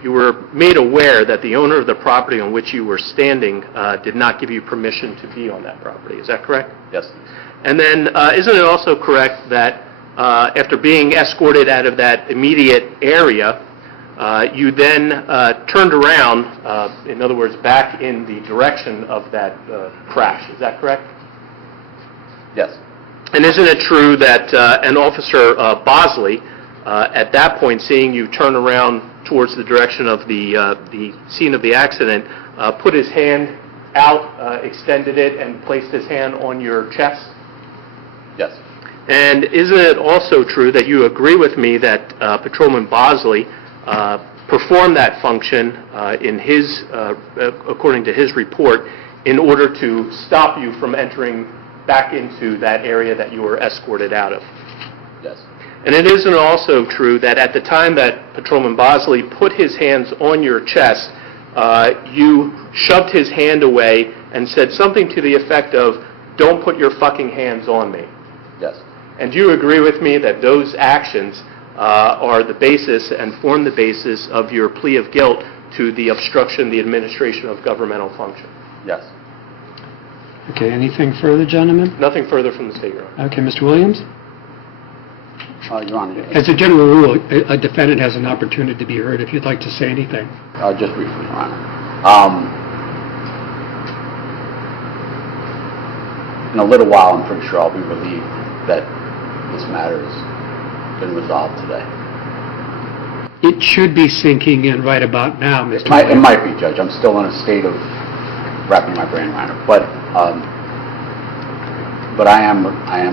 you were made aware that the owner of the property on which you were standing did not give you permission to be on that property. Is that correct? Yes. And then, isn't it also correct that after being escorted out of that immediate area, you then turned around, in other words, back in the direction of that crash? Is that correct? Yes. And isn't it true that an officer, Bosley, at that point, seeing you turn around towards the direction of the scene of the accident, put his hand out, extended it, and placed his hand on your chest? Yes. And isn't it also true that you agree with me that Patrolman Bosley performed that function in his, according to his report, in order to stop you from entering back into that area that you were escorted out of? Yes. And it isn't also true that at the time that Patrolman Bosley put his hands on your chest, you shoved his hand away and said something to the effect of, "Don't put your fucking hands on me"? Yes. And do you agree with me that those actions are the basis and form the basis of your plea of guilt to the obstruction, the administration of governmental function? Yes. Okay, anything further, gentlemen? Nothing further from the State, Your Honor. Okay, Mr. Williams? Your Honor, As a general rule, a defendant has an opportunity to be heard if you'd like to say anything. just briefly, Your Honor. in a little while, I'm pretty sure I'll be relieved that this matter has been resolved today. It should be sinking in right about now, Mr. It might be, Judge. I'm still in a state of wrapping my brain around it. But I am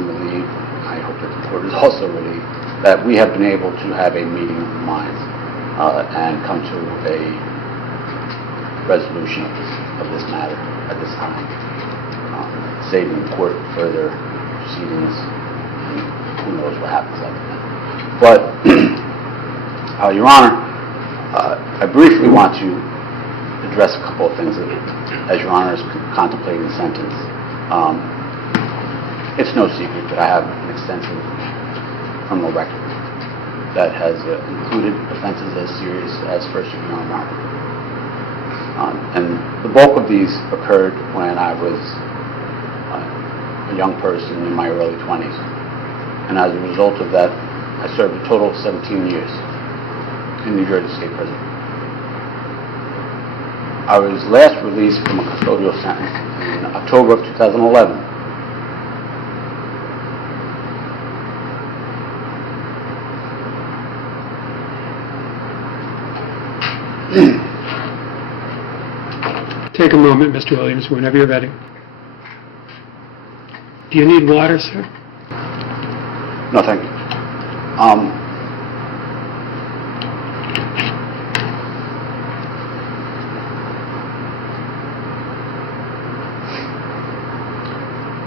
relieved. I hope that the court is also relieved that we have been able to have a meeting of the minds and come to a resolution of this matter at this time, saving the court further proceedings, and who knows what happens after that. But, Your Honor, I briefly want to address a couple of things as Your Honor is contemplating the sentence. It's no secret that I have an extensive criminal record that has included offenses as serious as first-degree armed robbery. And the bulk of these occurred when I was a young person in my early 20s. And as a result of that, I served a total of 17 years in New Jersey State Prison. I was last released from a custodial sentence in October of 2011. Take a moment, Mr. Williams, whenever you're ready. Do you need water, sir? No, thank you.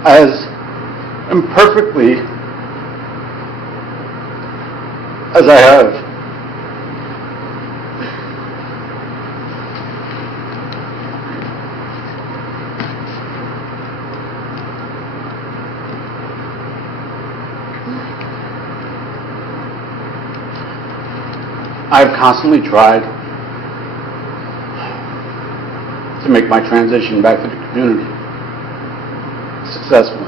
As imperfectly as I have I've constantly tried to make my transition back to the community successfully.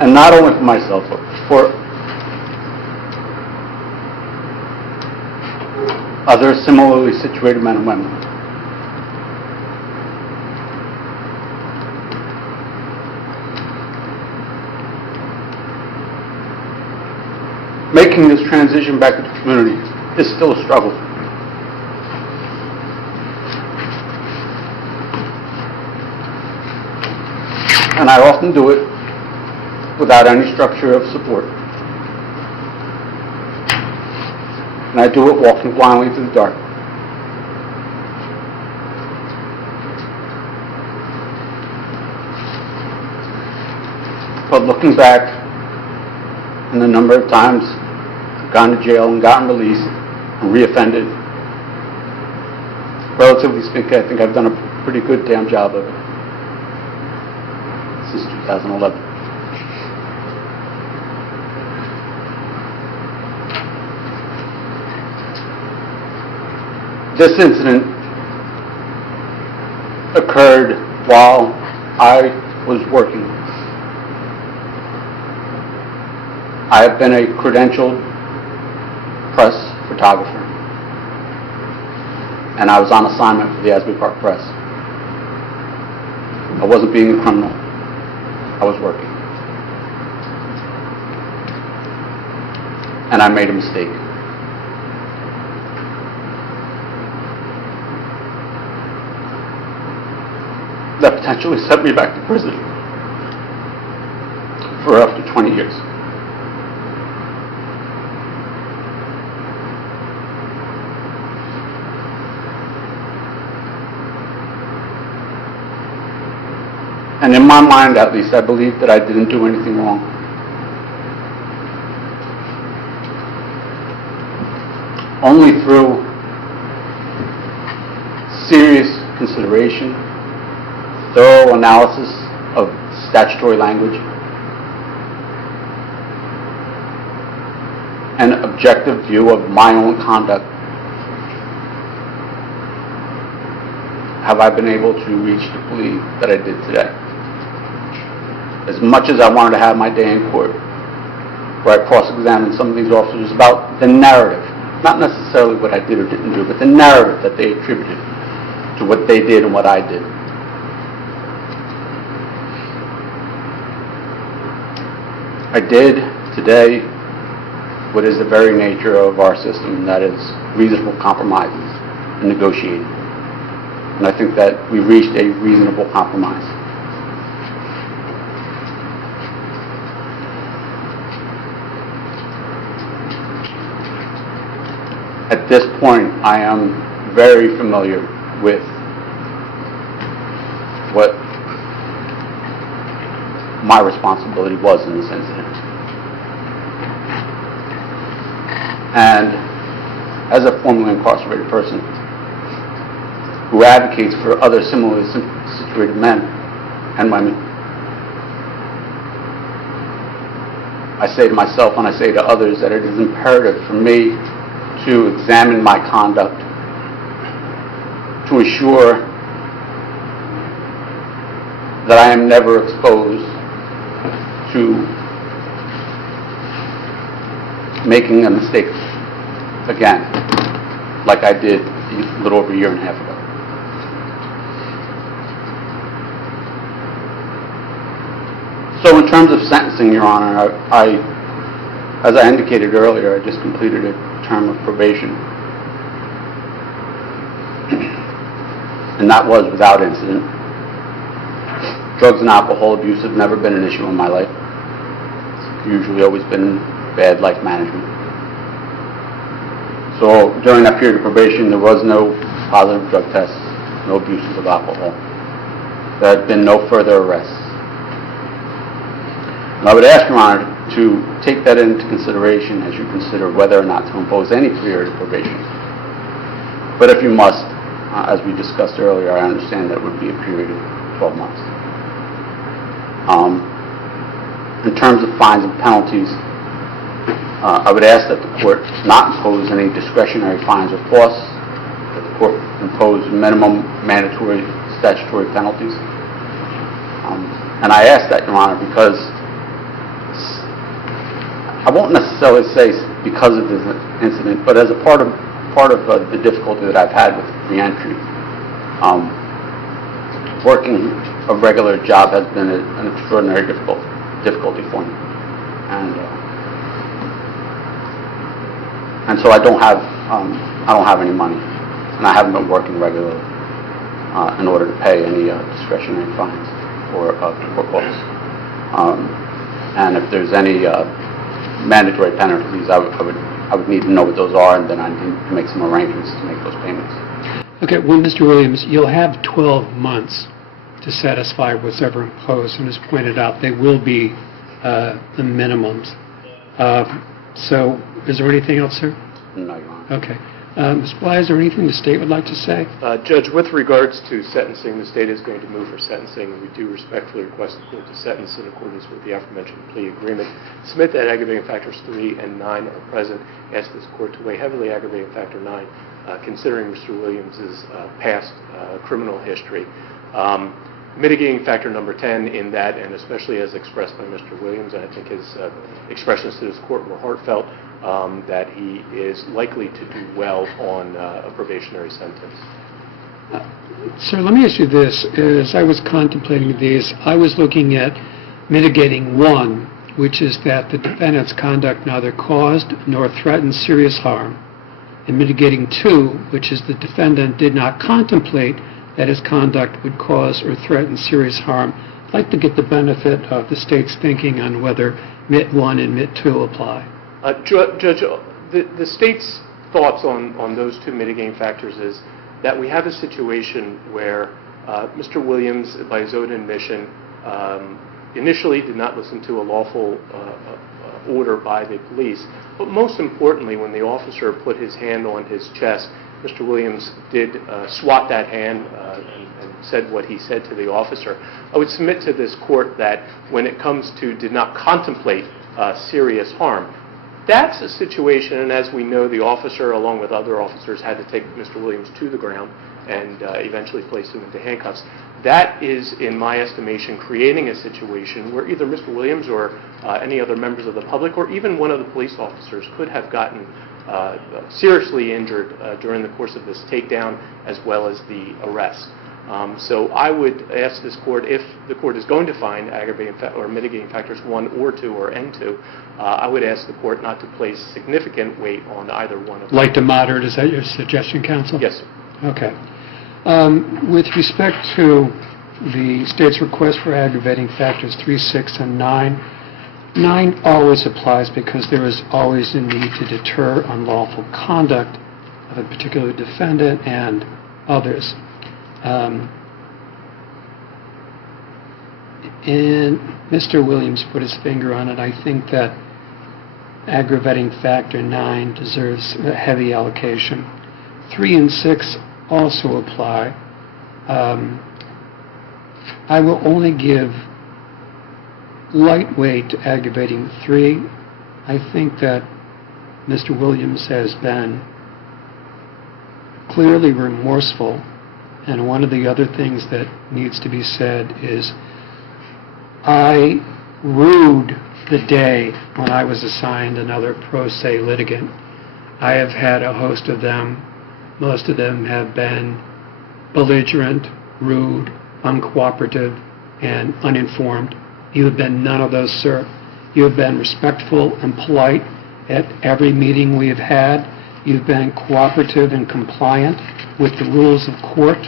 And not only for myself, but for other similarly situated men and women. Making this transition back to the community is still a struggle. And I often do it without any structure of support. And I do it walking blindly through the dark. But looking back, and the number of times I've gone to jail and gotten released and reoffended, relatively speaking, I think I've done a pretty good damn job of it since 2011. This incident occurred while I was working. I have been a credentialed press photographer, and I was on assignment for the Asbury Park Press. I wasn't being a criminal. I was working. And I made a mistake. That potentially sent me back to prison for up to 20 years. And in my mind, at least, I believe that I didn't do anything wrong. Only through serious consideration, thorough analysis of statutory language, and objective view of my own conduct have I been able to reach the plea that I did today. As much as I wanted to have my day in court, where I cross-examined some of these officers about the narrative, not necessarily what I did or didn't do, but the narrative that they attributed to what they did and what I did. I did today what is the very nature of our system, and that is reasonable compromises and negotiating. And I think that we reached a reasonable compromise. At this point, I am very familiar with what my responsibility was in this incident. And as a formerly incarcerated person who advocates for other similarly situated men and women, I say to myself and I say to others that it is imperative for me to examine my conduct to ensure that I am never exposed to making a mistake again, like I did a little over a year and a half ago. So in terms of sentencing, Your Honor, as I indicated earlier, I just completed a term of probation. And that was without incident. Drugs and alcohol abuse have never been an issue in my life. It's usually always been bad life management. So during that period of probation, there was no positive drug tests, no abuses of alcohol. There had been no further arrests. And I would ask, Your Honor, to take that into consideration as you consider whether or not to impose any period of probation. But if you must, as we discussed earlier, I understand that would be a period of 12 months. In terms of fines and penalties, I would ask that the court not impose any discretionary fines or costs, that the court impose minimum mandatory statutory penalties. And I ask that, Your Honor, because I won't necessarily say because of this incident, but as a part of the difficulty that I've had with reentry. Working a regular job has been an extraordinary difficulty for me, and so I don't have any money, and I haven't been working regularly in order to pay any discretionary fines or costs. And if there's any mandatory penalties, I would need to know what those are, and then I need to make some arrangements to make those payments. Okay, well, Mr. Williams, you'll have 12 months to satisfy what's ever imposed, and as pointed out, they will be the minimums. So, is there anything else, sir? No, Your Honor. Okay. Ms. Bly, is there anything the state would like to say? Judge, with regards to sentencing, the state is going to move for sentencing, and we do respectfully request the court to sentence in accordance with the aforementioned plea agreement. Submit that aggravating factors 3 and 9 are present. Ask this court to weigh heavily aggravating factor 9, considering Mr. Williams' past criminal history. Mitigating factor number 10 in that, and especially as expressed by Mr. Williams, and I think his expressions to this court were heartfelt, that he is likely to do well on a probationary sentence. Sir, let me ask you this. As I was contemplating these, I was looking at mitigating 1, which is that the defendant's conduct neither caused nor threatened serious harm, and mitigating 2, which is the defendant did not contemplate that his conduct would cause or threaten serious harm. I'd like to get the benefit of the state's thinking on whether MIT 1 and MIT 2 apply. Judge, the state's thoughts on those 2 mitigating factors is that we have a situation where Mr. Williams, by his own admission, initially did not listen to a lawful order by the police, but most importantly, when the officer put his hand on his chest, Mr. Williams did swat that hand and said what he said to the officer. I would submit to this court that when it comes to did not contemplate serious harm, that's a situation, and as we know, the officer, along with other officers, had to take Mr. Williams to the ground and eventually place him into handcuffs. That is, in my estimation, creating a situation where either Mr. Williams or any other members of the public, or even one of the police officers, could have gotten seriously injured during the course of this takedown as well as the arrest. So I would ask this court, if the court is going to find aggravating or mitigating factors 1 or 2 or N2, I would ask the court not to place significant weight on either one of them. Light to moderate, is that your suggestion, counsel? Yes, sir. Okay. With respect to the state's request for aggravating factors 3, 6, and 9, 9 always applies because there is always a need to deter unlawful conduct of a particular defendant and others. And Mr. Williams put his finger on it. I think that aggravating factor 9 deserves a heavy allocation. 3 and 6 also apply. I will only give lightweight to aggravating 3. I think that Mr. Williams has been clearly remorseful, and one of the other things that needs to be said is I rued the day when I was assigned another pro se litigant. I have had a host of them. Most of them have been belligerent, rude, uncooperative, and uninformed. You have been none of those, sir. You have been respectful and polite at every meeting we have had. You've been cooperative and compliant with the rules of court,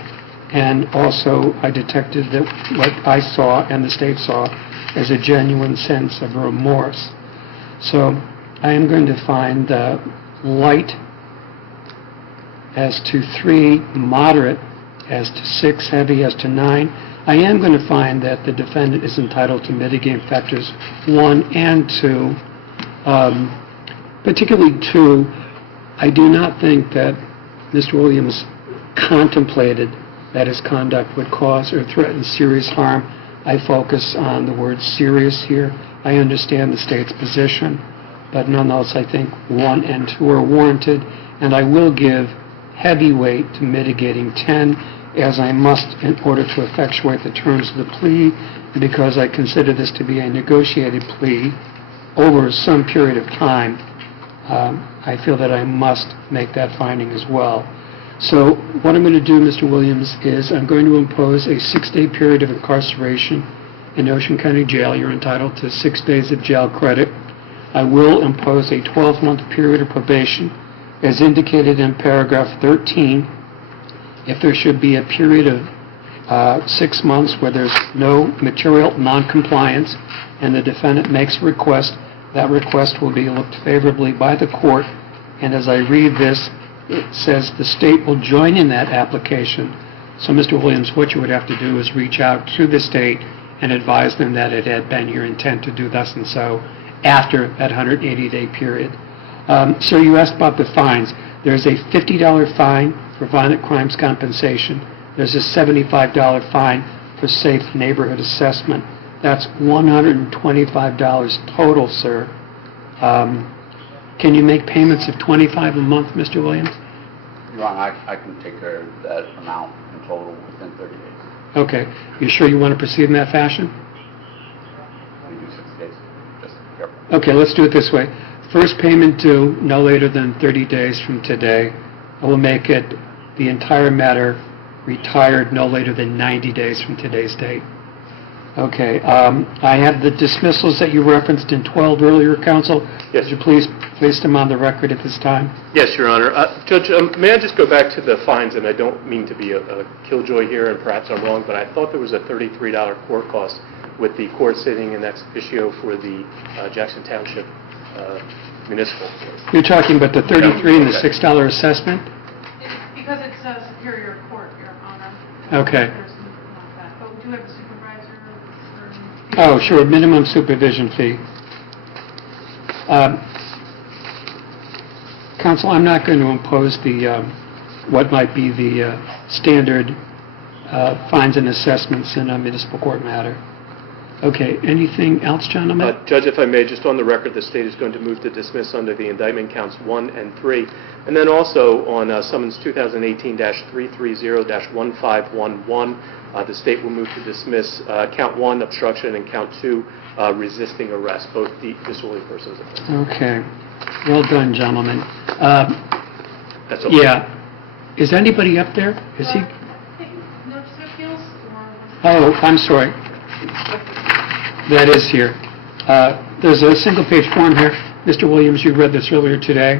and also I detected that what I saw and the state saw as a genuine sense of remorse. So I am going to find light as to 3, moderate as to 6, heavy as to 9. I am going to find that the defendant is entitled to mitigating factors 1 and 2, particularly 2. I do not think that Mr. Williams contemplated that his conduct would cause or threaten serious harm. I focus on the word serious here. I understand the state's position, but nonetheless I think 1 and 2 are warranted, and I will give heavy weight to mitigating 10, as I must in order to effectuate the terms of the plea, because I consider this to be a negotiated plea over some period of time. I feel that I must make that finding as well. So what I'm going to do, Mr. Williams, is I'm going to impose a 6-day period of incarceration in Ocean County Jail. You're entitled to 6 days of jail credit. I will impose a 12-month period of probation, as indicated in paragraph 13. If there should be a period of 6 months where there's no material noncompliance and the defendant makes a request, that request will be looked favorably by the court. And as I read this, it says the state will join in that application. So, Mr. Williams, what you would have to do is reach out to the state and advise them that it had been your intent to do thus and so after that 180-day period. Sir, you asked about the fines. There's a $50 fine for violent crimes compensation. There's a $75 fine for safe neighborhood assessment. That's $125 total, sir. Can you make payments of $25 a month, Mr. Williams? Your Honor, I can take care of that amount in total within 30 days. Okay. You sure you want to proceed in that fashion? We do 6 days, just to be careful. Okay, let's do it this way. First payment due no later than 30 days from today. I will make it the entire matter retired no later than 90 days from today's date. Okay. I have the dismissals that you referenced in 12 earlier, counsel. Yes. Would you please place them on the record at this time? Yes, Your Honor. Judge, may I just go back to the fines, and I don't mean to be a killjoy here, and perhaps I'm wrong, but I thought there was a $33 court cost with the court sitting in ex officio for the Jackson Township municipal court. You're talking about the 33 and the $6 assessment? Because it's a superior court, Your Honor. Okay. There's something like that. But we do have a supervisor. Oh, sure, minimum supervision fee. Counsel, I'm not going to impose the what might be the standard fines and assessments in a municipal court matter. Okay, anything else, gentlemen? Judge, if I may, just on the record, the state is going to move to dismiss under the indictment counts 1 and 3. And then also on summons 2018-330-1511, the state will move to dismiss count 1, obstruction, and count 2, resisting arrest, both disorderly persons. Okay. Well done, gentlemen. That's all. Yeah. Is anybody up there? Is he? No, sir, Oh, I'm sorry. That is here. There's a single-page form here. Mr. Williams, you read this earlier today.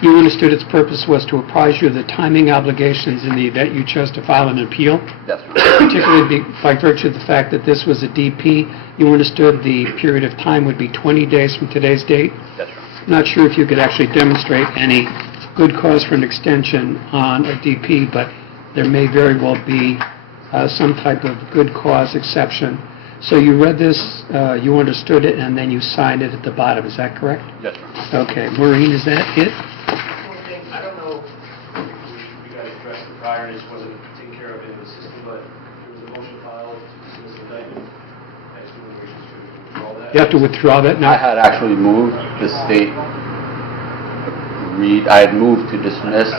You understood its purpose was to apprise you of the timing obligations in the event you chose to file an appeal, That's right. particularly by virtue of the fact that this was a DP. You understood the period of time would be 20 days from today's date. That's right. Not sure if you could actually demonstrate any good cause for an extension on a DP, but there may very well be some type of good cause exception. So you read this, you understood it, and then you signed it at the bottom. Is that correct? That's right. Okay. Maureen, is that it? One thing, I don't know if we got to address the prior, and this wasn't taken care of in the system, but there was a motion filed to dismiss the indictment. I assume we should withdraw that. You have to withdraw that I now? had actually moved the state, I had moved to dismiss.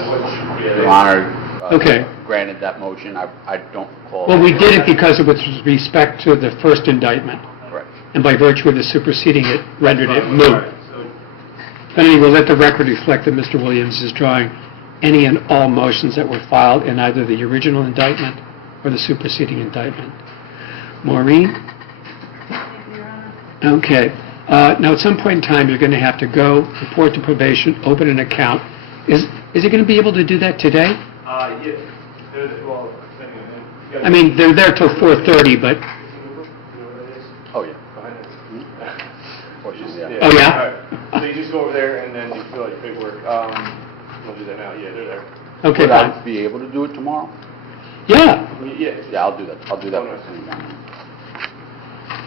Your Honor Okay. granted that motion. I don't recall. Well, we did it because it was with respect to the first indictment, Correct. and by virtue of the superseding, it rendered it All moot. right, so But anyway, let the record reflect that Mr. Williams is drawing any and all motions that were filed in either the original indictment or the superseding indictment. Maureen? Thank you, Your Honor. Okay. Now, at some point in time, you're going to have to go, report to probation, open an account. Is he going to be able to do that today? yeah, well, depending on, you gotta- I mean, they're there till 4:30, but, You know what that is? Oh, yeah. Behind it. Or she's- yeah. Oh, yeah? All right. So you just go over there and then you fill out your paperwork. We'll do that now, yeah, they're there. okay, Would fine. I be able to do it tomorrow? Yeah. Yeah. Yeah, I'll do that. I'll do that first thing.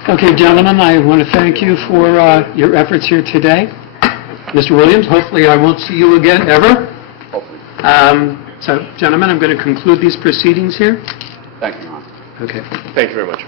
Okay, gentlemen, I want to thank you for your efforts here today. Mr. Williams, hopefully I won't see you again, ever. Hopefully. So, gentlemen, I'm going to conclude these proceedings here. Thank you, Your Honor. Okay. Thank you very much.